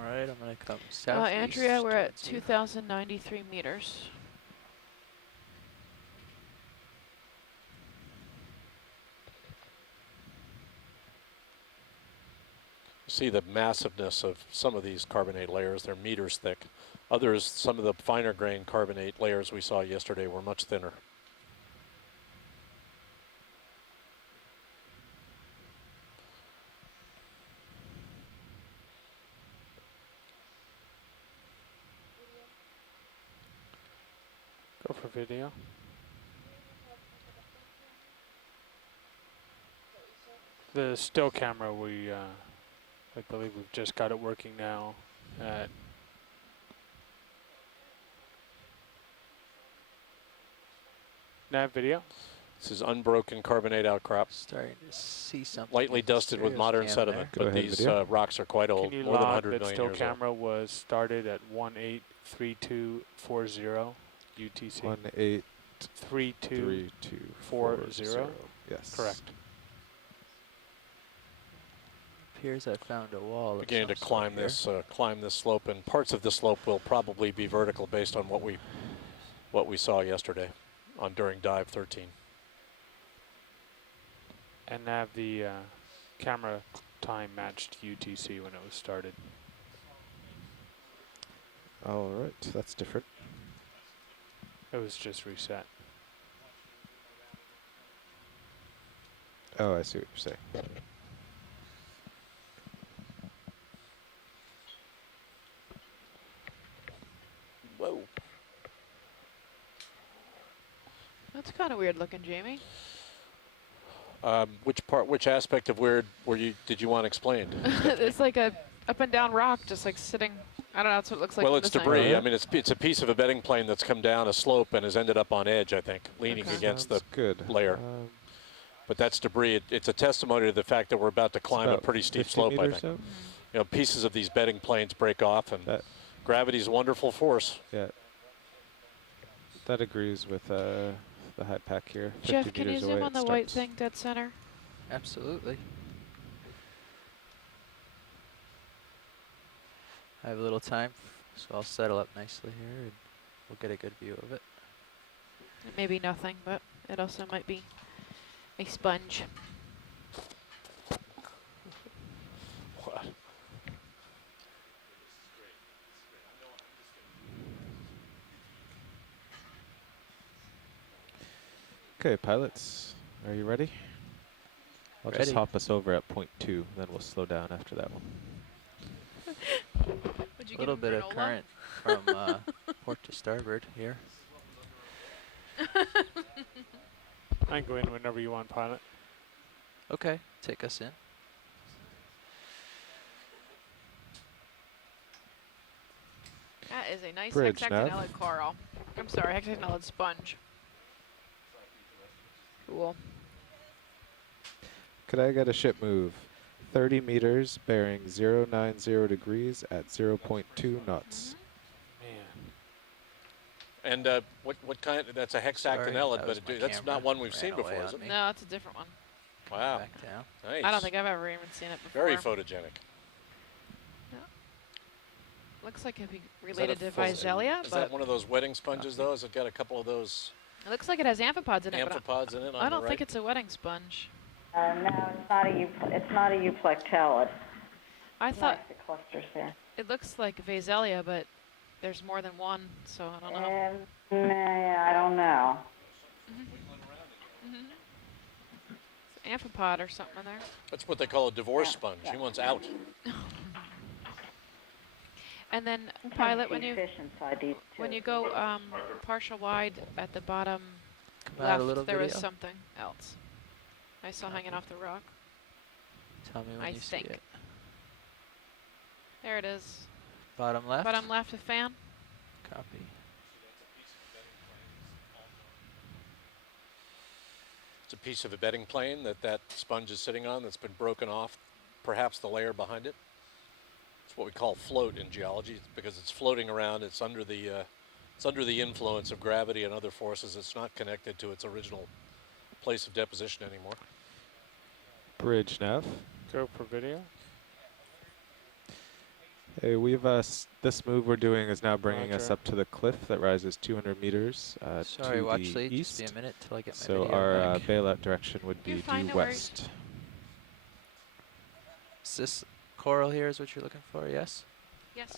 All right, I'm going to come south. Andrea, we're at 2,093 meters. See the massiveness of some of these carbonate layers. They're meters thick. Others, some of the finer grain carbonate layers we saw yesterday were much thinner. Go for video. The still camera, I believe we've just got it working now at nav video. This is unbroken carbonate outcrop. Starting to see something. Lightly dusted with modern sediment, but these rocks are quite old, Can you more than log 100 that million still years camera was started at 183240 UTC? 183240. Yes. Correct. Appears I found a wall. Beginning to climb this slope, and parts of the slope will probably be vertical based on what we saw yesterday during dive 13. And have the camera time matched UTC when it was started. All right, that's different. It was just reset. Oh, I see what you're saying. Whoa. That's kind of weird looking, Jamie. Which aspect of weird did you want explained? It's like a up and down rock, just like sitting. I don't know. That's what it looks like. Well, from it's this debris. angle. I mean, it's a piece of a bedding plane that's come down a slope and has ended up on edge, I think, leaning Okay. against Sounds the good. layer. But that's debris. It's a testimony to the fact that we're about to climb a about pretty steep 50 slope, I meters think. so? You know, pieces of these bedding planes break off, and gravity's a wonderful force. Yeah. That agrees with the high pack here. 50 Jeff, can you meters zoom away on it the white starts. thing dead center? Absolutely. I have a little time, so I'll settle up nicely here, and we'll get a good view of it. It may be nothing, but it also might be a sponge. What? Okay, pilots, are you ready? I'll just Ready. hop us over at 0.2, then we'll slow down after that one. Would you A little give him bit of granola? current from port to starboard here. I can go in whenever you want, pilot. Okay, take us in. That is a nice Bridge nav. hexagonal coral. I'm sorry, hexagonal sponge. Cool. Could I get a ship move? 30 meters, bearing 090 degrees at 0.2 knots. Man. And what kind? That's a hexagonellid, that but was my that's not camera. one we've Ran seen away before, on is it? me. No, it's a different one. Wow. Back down. Nice. I don't think I've ever even seen it before. Very photogenic. Looks like it'd be Is that a related to full- Visalia, Is but that one of those wedding sponges, though? Has it got a couple of those it looks like it has amphipods in it. But amphipods in it on I don't the right? think it's a wedding sponge. No, it's not a euplectellid. I thought The clusters there. it looks like Visalia, but there's more than one, so I don't know. I don't know. It's an amphipod or something in there. That's what they call a divorce sponge. He wants out. And then, Sometimes pilot, you when see you fish inside these when too. you go partial wide at the bottom Come out a little left, there was video. something else I saw hanging off the rock. Tell me when I you think. see it. There it is. Bottom left. Bottom left, a fan. Copy. It's a piece of a bedding plane that sponge is sitting on that's been broken off, perhaps the layer behind it. It's what we call float in geology because it's floating around. It's under the influence of gravity and other forces. It's not connected to its original place of deposition anymore. Bridge nav. Go for video. Hey, we've this move we're doing is now bringing us Roger. up to the cliff that rises 200 meters Sorry, to watch the lead. Just be east. a minute till I get my So video our back. bailout direction would You're be fine, due no worries. west. Is this coral here is what you're looking for? Yes. Yes.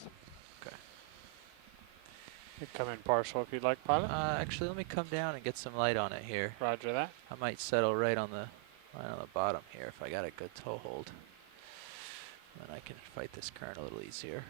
You come in partial if you'd like, pilot. Actually, let me come down and get some light on it here. Roger that. I might settle right on the bottom here if I got a good toe hold. Then I can fight this current a little easier.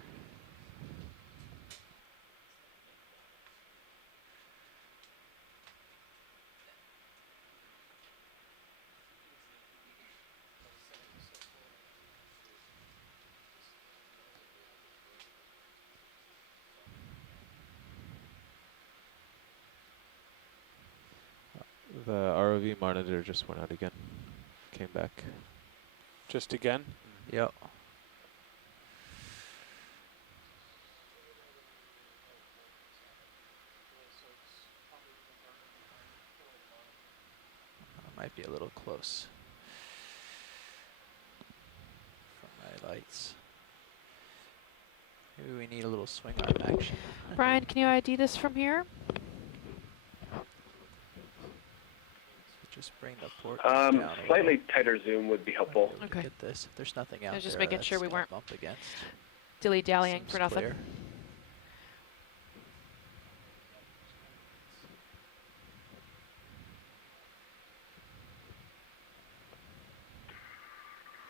The ROV monitor just went out again. Came back. Just again. Yep. Might be a little close from my lights. Maybe we need a little swing arm action. Brian, can you ID this from here? Just bring the port down a Slightly little. tighter zoom would be helpful. Maybe we Okay. can Get this. If there's nothing out was just there making sure that's we gonna weren't bump against. Dilly-dallying for Seems nothing. clear.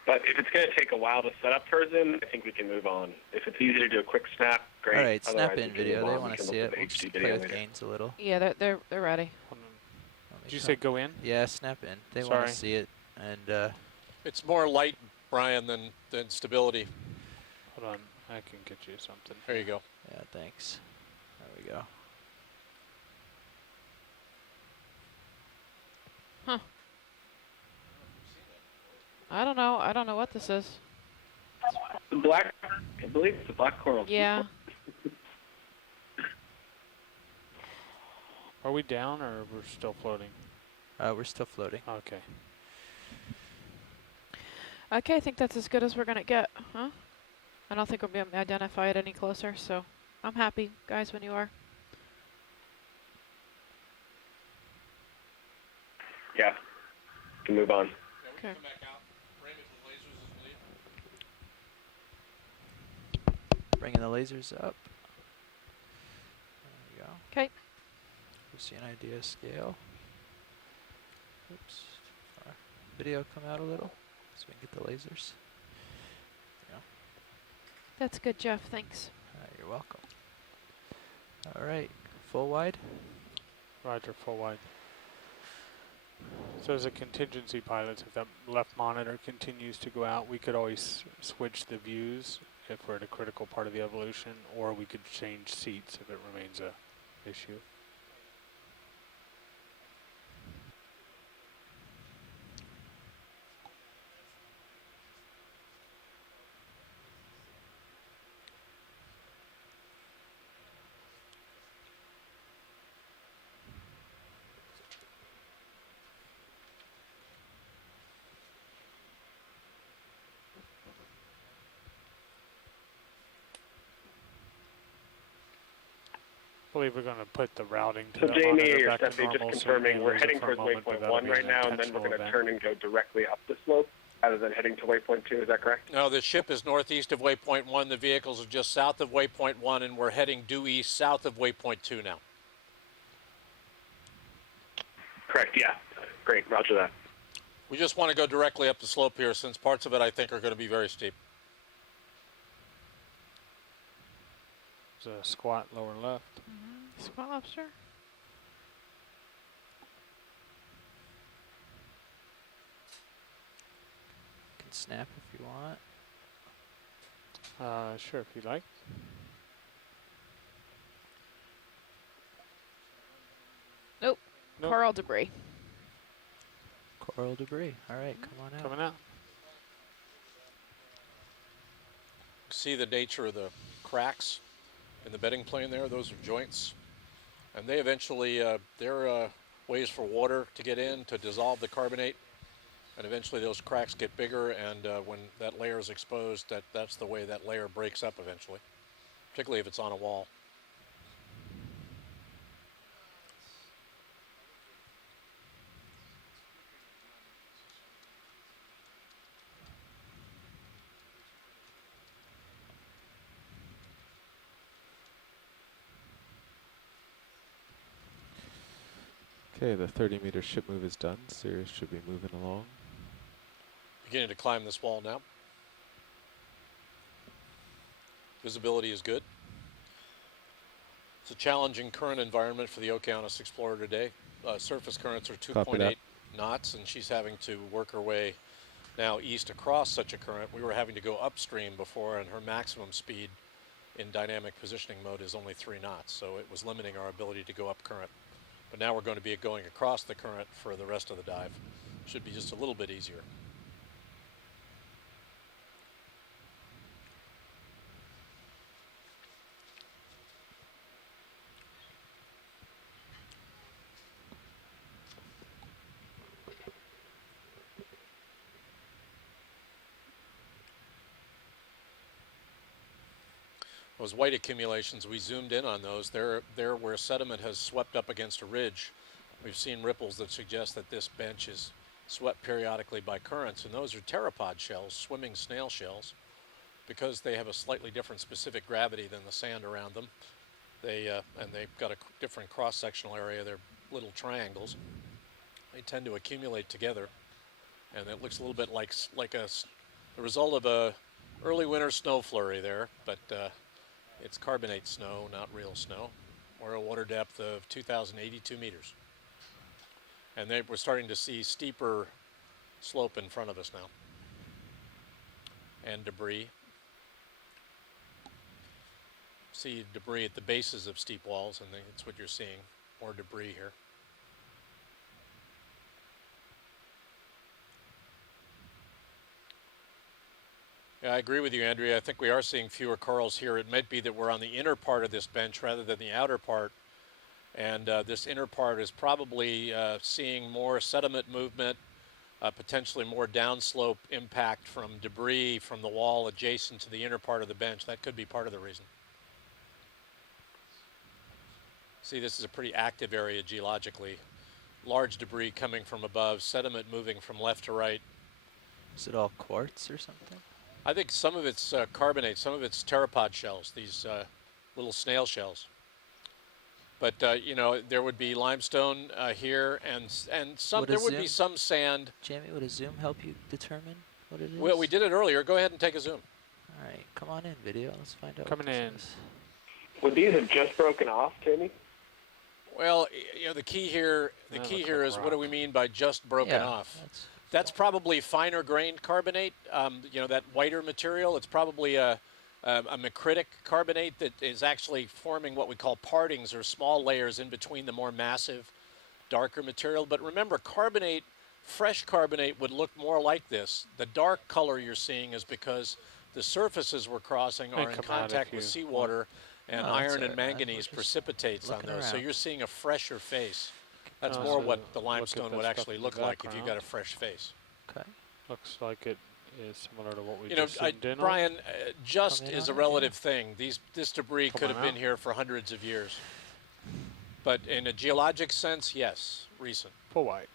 But if it's going to take a while to set up Tarzan, I think we can move on. If it's easy to do a quick snap, great. All right, snap Otherwise, we in can video. move They on. We want to can see look it. at the We'll HD just video play with later. gains a little. Yeah, they're ready. Hold on. Let me Did you come- say go in? Yeah, snap in. They want Sorry. to see it, and It's more light, Brian, than stability. Hold on. I can get you something. There you go. yeah, thanks. There we go. I don't know. I don't know what this is. The black, I believe it's the black coral. Yeah. Are we down or we're still floating? We're still floating. Okay. Okay, I think that's as good as we're gonna get, huh? I don't think we'll be able to identify it any closer, so I'm happy, guys, when you are. Yeah. Can move on. Okay. Bringing the lasers up. There we go. 'Kay. We see an idea of scale. Oops. Our video come out a little so we can get the lasers. Yeah. That's good, Jeff. Thanks. You're welcome. All right. Full wide. Roger, full wide. So as a contingency pilot, if that left monitor continues to go out, we could always switch the views if we're at a critical part of the evolution, or we could change seats if it remains a issue. I believe we're going to put the routing to So that Jamie monitor or back to Stephanie, just normal. confirming, we're lose it heading for a towards moment, but waypoint that'll 1 be right an now, and then we're intentional going to event. turn and go directly up the slope rather than heading to waypoint 2. Is that correct? No, the ship is northeast of waypoint 1. The vehicles are just south of waypoint 1, and we're heading due east south of waypoint 2 now. Correct, yeah. Great, roger that. We just want to go directly up the slope here, since parts of it I think are going to be very steep. There's a squat lower left. Squat lobster. Can snap if you want. Sure, if you like. Nope. Nope. Coral debris. Coral debris. All right, come on out. Coming out. See the nature of the cracks in the bedding plane there? Those are joints. And they eventually, they're ways for water to get in to dissolve the carbonate. And eventually those cracks get bigger, and when that layer is exposed, that's the way that layer breaks up eventually, particularly if it's on a wall. Okay, the 30-meter ship move is done. Sirius should be moving along. Beginning to climb this wall now. Visibility is good. It's a challenging current environment for the Okeanos Explorer today. Surface currents are 2.8 knots, and she's having to work her way now east across such a current. We were having to go upstream before, and her maximum speed in dynamic positioning mode is only 3 knots, so it was limiting our ability to go up current. But now we're going to be going across the current for the rest of the dive. Should be just a little bit easier. Those white accumulations, we zoomed in on those. They're where sediment has swept up against a ridge. We've seen ripples that suggest that this bench is swept periodically by currents, and those are pteropod shells, swimming snail shells, because they have a slightly different specific gravity than the sand around them. And they've got a different cross-sectional area. They're little triangles. They tend to accumulate together, and it looks a little bit like the result of a early winter snow flurry there, but it's carbonate snow, not real snow. We're at a water depth of 2,082 meters. And we're starting to see steeper slope in front of us now. And debris. See debris at the bases of steep walls, and that's what you're seeing. More debris here. Yeah, I agree with you, Andrea. I think we are seeing fewer corals here. It might be that we're on the inner part of this bench rather than the outer part. And this inner part is probably seeing more sediment movement, potentially more downslope impact from debris from the wall adjacent to the inner part of the bench. That could be part of the reason. See, this is a pretty active area geologically. Large debris coming from above, sediment moving from left to right. Is it all quartz or something? I think some of it's carbonate, some of it's pteropod shells, these little snail shells. But you know, there would be limestone here, and some. Would a There would be zoom- some sand. Jamie, would a zoom help you determine what it is? Well, we did it earlier. Go ahead and take a zoom. All right, come on in, video. Let's find out. Coming what this in. is. Would these have just broken off, Jamie? Well, you know, the key here. The That key looks here like is what do rock. we mean by just broken Yeah, off? That's probably finer grained carbonate. You know, that whiter material. It's probably a macritic carbonate that is actually forming what we call partings or small layers in between the more massive, darker material. But remember, carbonate, fresh carbonate would look more like this. The dark color you're seeing is because the surfaces we're crossing May are in come out if contact with you seawater, and No, that's iron and all right. We're manganese just precipitates on looking those. So around. you're seeing a fresher face. That's Oh, more so what the look at limestone the would stuff actually in the look like if you got a background. fresh face. Okay. Looks like it is similar to what we You know, just zoomed in on. Brian, just Come in is on a it, yeah. relative thing. This debris Come could on have been out. here for hundreds of years. But in a geologic sense, yes, recent. Full white.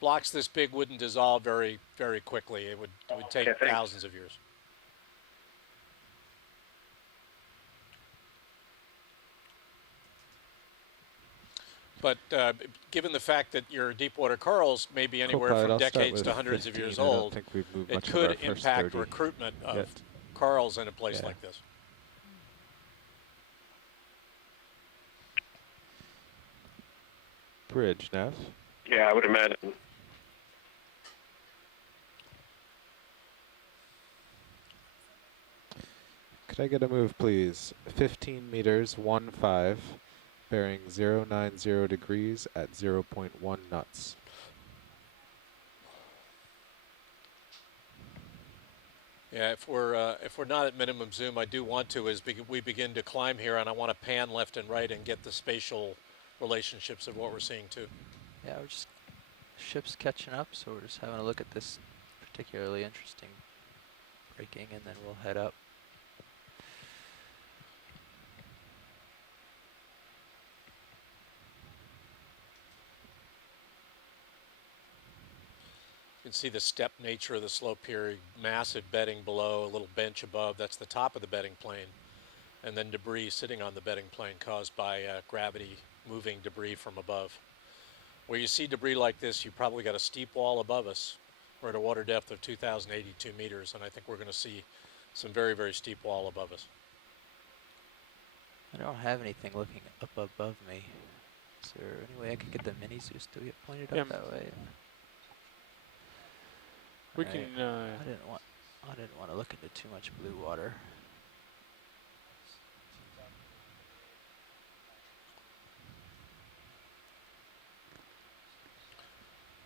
Blocks this big wouldn't dissolve very, very quickly. It would take Okay, thanks. thousands of years. But given the fact that your deep water corals may be anywhere Co-pilot, from I'll start decades with to hundreds of 15. years I don't old, think we've moved it much of could our first impact 30 recruitment of yet. corals in a place Yeah. like this. Bridge, Nev. Yeah, I would imagine. Could I get a move, please? 15 meters, 1-5, bearing 090 degrees at 0.1 knots. Yeah, if we're not at minimum zoom, I do want to as we begin to climb here, and I want to pan left and right and get the spatial relationships of what we're seeing too. Yeah, we're just ship's catching up, so we're just having a look at this particularly interesting breaking, and then we'll head up. You can see the step nature of the slope here, massive bedding below, a little bench above. That's the top of the bedding plane. And then debris sitting on the bedding plane caused by gravity moving debris from above. Where you see debris like this, you probably got a steep wall above us. We're at a water depth of 2,082 meters, and I think we're going to see some very, very steep wall above us. I don't have anything looking up above me. Is there any way I could get the mini Zeus to get pointed Yeah, up that way? We Alright, can, I didn't want to look into too much blue water.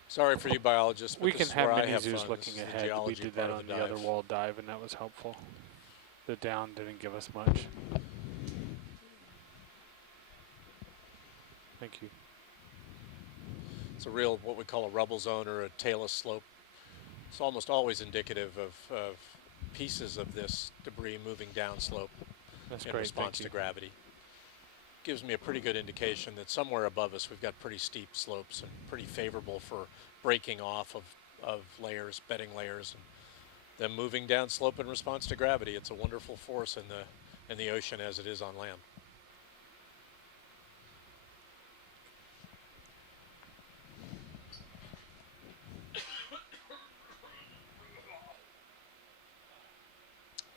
Sorry for you biologists, but we this can is have where I mini have zoos fun. looking This is the ahead. We geology did part that of on the other dive. wall dive, and that was helpful. The down didn't give us much. Thank you. It's a real, what we call a rubble zone or a talus slope. It's almost always indicative of pieces of this debris moving downslope That's in great. response Thank to you. gravity. Gives me a pretty good indication that somewhere above us we've got pretty steep slopes and pretty favorable for breaking off of layers, bedding layers, and them moving downslope in response to gravity. It's a wonderful force in the ocean as it is on land.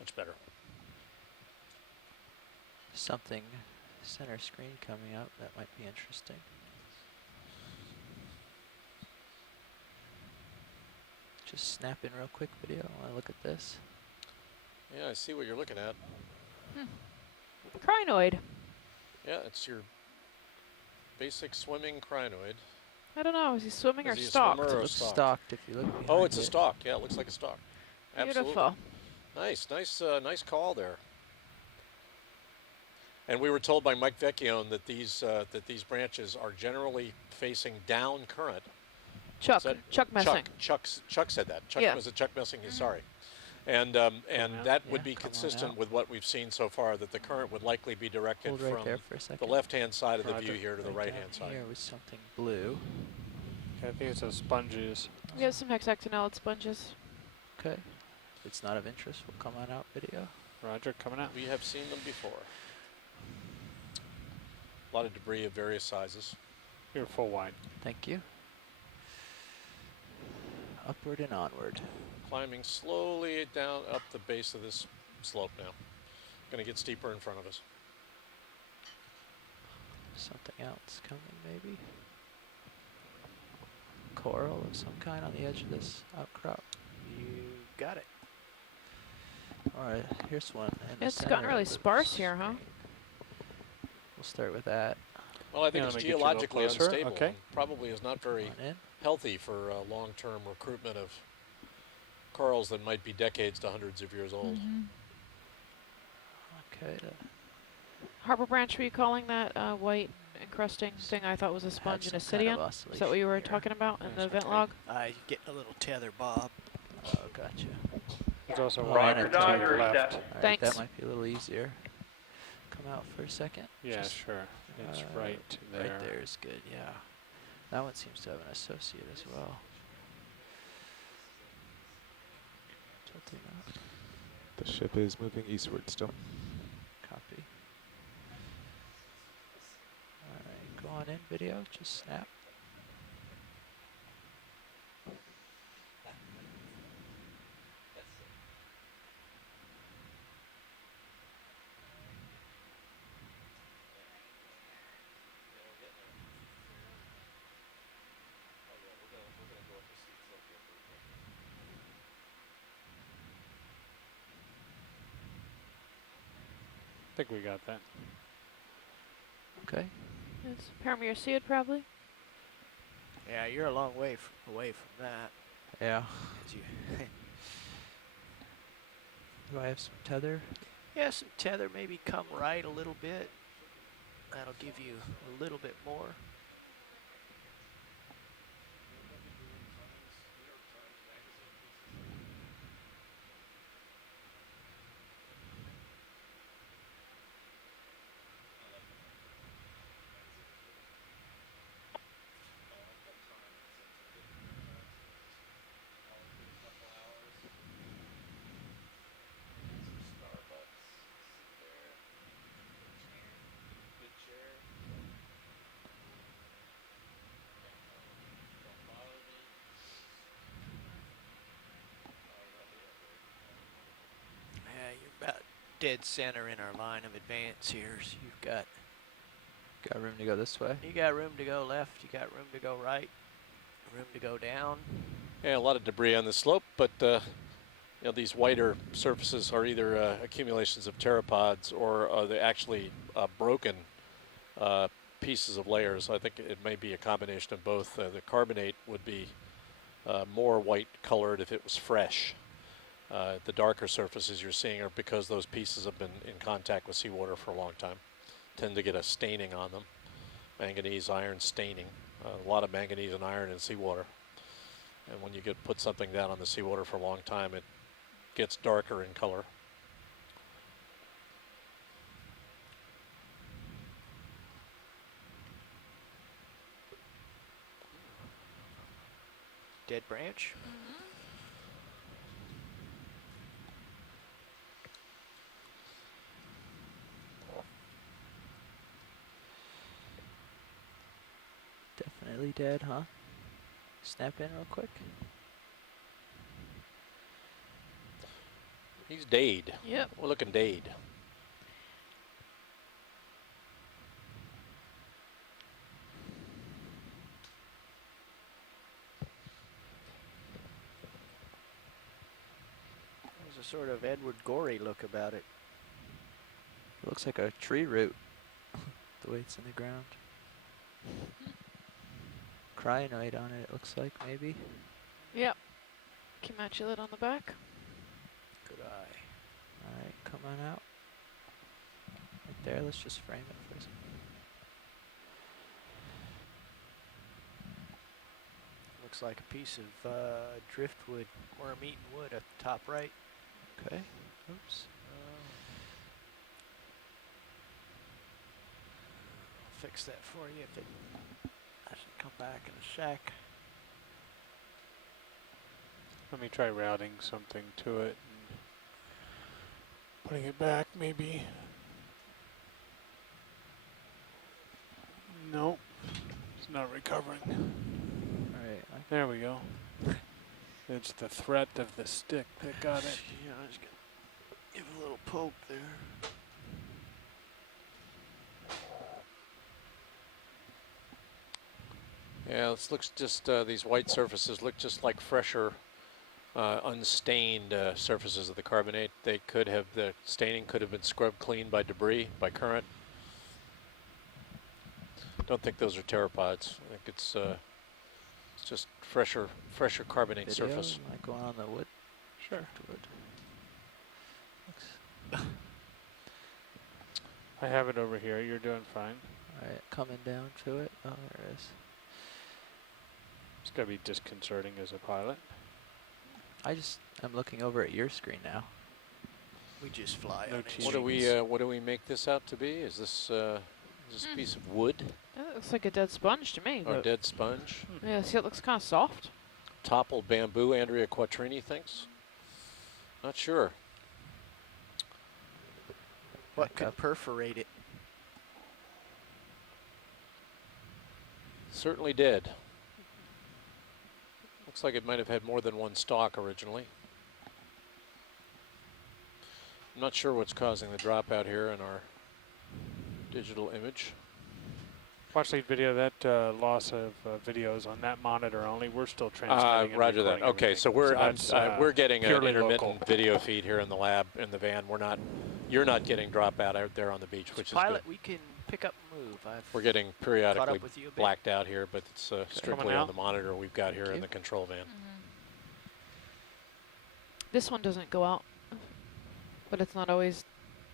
Much better. Something center screen coming up that might be interesting. Just snap in real quick video. I want to look at this. Yeah, I see what you're looking at. Crinoid. Yeah, it's your basic swimming crinoid. I don't know. Is he swimming or Is he a stalked? swimmer It or a looks stalk? stalked if you look behind Oh, it's a it. stalk. Yeah, it looks like a stalk. Absolutely. Beautiful. Nice call there. And we were told by Mike Vecchione that these branches are generally facing down current. Chuck. Said- Chuck Messing. Chuck said that. Chuck Yeah. was it Chuck Messing? Sorry. And out. that would Yeah, be come on consistent out. with what we've seen so far. That the current would likely be directed Hold right from there for a second. the left-hand side of the view Roger. here to the Right right-hand down side. Here was something blue. Okay, I think it's those sponges. We have some hexactinellid sponges. Okay. If it's not of interest, we'll come on out video. Roger, coming out. We have seen them before. A lot of debris of various sizes. You're full wide. Thank you. Upward and onward. Climbing slowly down up the base of this slope now. Going to get steeper in front of us. Something else coming, maybe? Coral of some kind on the edge of this outcrop. You got it. Alright, here's one. in the It's center gotten of really the sparse here, huh? screen. We'll start with that. Well, I think Yeah, it's let me get you a little geologically closer. unstable Okay. and probably is not very Come on in. healthy for long-term recruitment of corals that might be decades to hundreds of years old. Okay. Harbor Branch, were you calling that white encrusting thing I thought was a sponge and acidian? Is that what you were talking about in Yes, the vent okay. log? Getting a little tether, Bob. Oh, gotcha. There's also Oh, one and Roger, a to your Dodger, left. step. Alright, Thanks. that might be a little easier. Come out for a second. Yeah, Just sure. It's right there. Right there is good, yeah. That one seems to have an associate as well. Tilting up. The ship is moving eastward still. Copy. Alright, go on in video, just snap. I think we got that. Okay. It's Parameciid, probably. Yeah, you're a long way away from that. Yeah. 'Cause you Do I have some tether? yeah, some tether, maybe come right a little bit. That'll give you a little bit more. Yeah, you're about dead center in our line of advance here. So Got room to go this way? you got room to go left, you got room to go right, room to go down. Yeah, a lot of debris on the slope, but you know, these whiter surfaces are either accumulations of pteropods or are they actually broken pieces of layers. I think it may be a combination of both. The carbonate would be more white colored if it was fresh. The darker surfaces you're seeing are because those pieces have been in contact with seawater for a long time. Tend to get a staining on them. Manganese, iron staining. A lot of manganese and iron in seawater. And when you put something down on the seawater for a long time, it gets darker in color. Dead branch. Definitely dead, huh? Snap in real quick. He's dayed. Yep. We're looking dayed. There's a sort of Edward Gorey look about it. It looks like a tree root, the way it's in the ground. Crinoid on it, it looks like, maybe. Yep. Cumatulate on the back. Good eye. Alright, come on out. Right there, let's just frame it for a second. Looks like a piece of driftwood, worm-eaten wood at the top right. Okay, oops. I'll fix that for you if it doesn't come back in a sec. Let me try routing something to it and putting it back maybe. Nope. It's not recovering. Alright. There we go. It's the threat of the stick that got it. Yeah, I was gonna give it a little poke there. Yeah, this looks just, these white surfaces look just like fresher, unstained surfaces of the carbonate. They could have, the staining could have been scrubbed clean by debris, by current. Don't think those are pteropods. I think it's just fresher carbonate Video, surface. like going on the wood. Sure. Wood. I have it over here. You're doing fine. Alright, coming down to it. Oh, there it is. It's gotta be disconcerting as a pilot. I'm looking over at your screen now. We just fly No on cheating. What do we make this out to be? Is this a piece of wood That looks like a dead sponge to me. or but- dead sponge? Yeah, see, it looks kind of soft. Toppled bamboo, Andrea Quattrini thinks. Not sure. What could perforate it? Certainly did. Looks like it might have had more than one stalk originally. I'm not sure what's causing the dropout here in our digital image. Watch the video. That loss of videos on that monitor only. We're still transmitting. And Roger that. recording Okay, so everything. we're getting an purely intermittent local. video feed here in the lab in the van. You're not getting dropout out there on the beach, which is Pilot, good. we can pick up and move. We're getting Caught periodically up with you a bit. blacked out here, but it's strictly Coming on out. the monitor we've got here in you. the control van. This one doesn't go out, but it's not always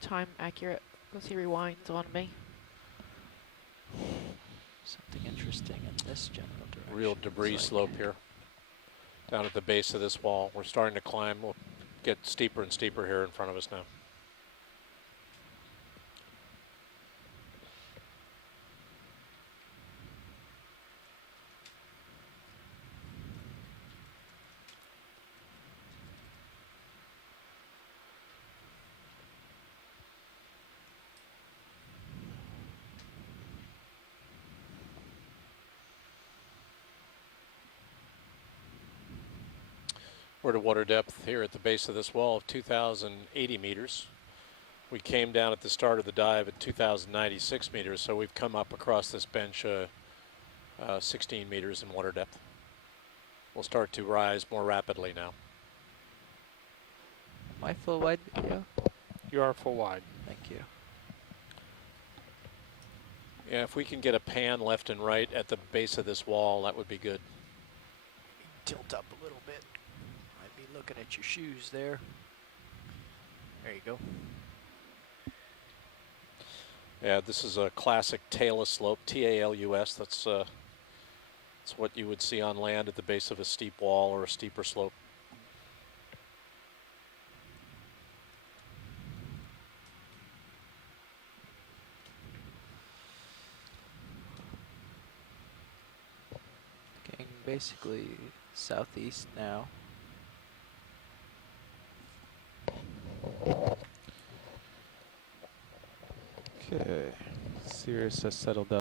time accurate because he rewinds on me. Something interesting in this general direction. Real It's debris like- slope here down at the base of this wall. We're starting to climb. We'll get steeper and steeper here in front of us now. We're at a water depth here at the base of this wall of 2,080 meters. We came down at the start of the dive at 2,096 meters, so we've come up across this bench 16 meters in water depth. We'll start to rise more rapidly now. My full wide video? You are full wide. Thank you. Yeah, if we can get a pan left and right at the base of this wall, that would be good. Tilt up a little bit. Might be looking at your shoes there. There you go. Yeah, this is a classic talus slope, T-A-L-U-S. That's what you would see on land at the base of a steep wall or a steeper slope. Getting basically southeast now. Okay. Sirius has settled down.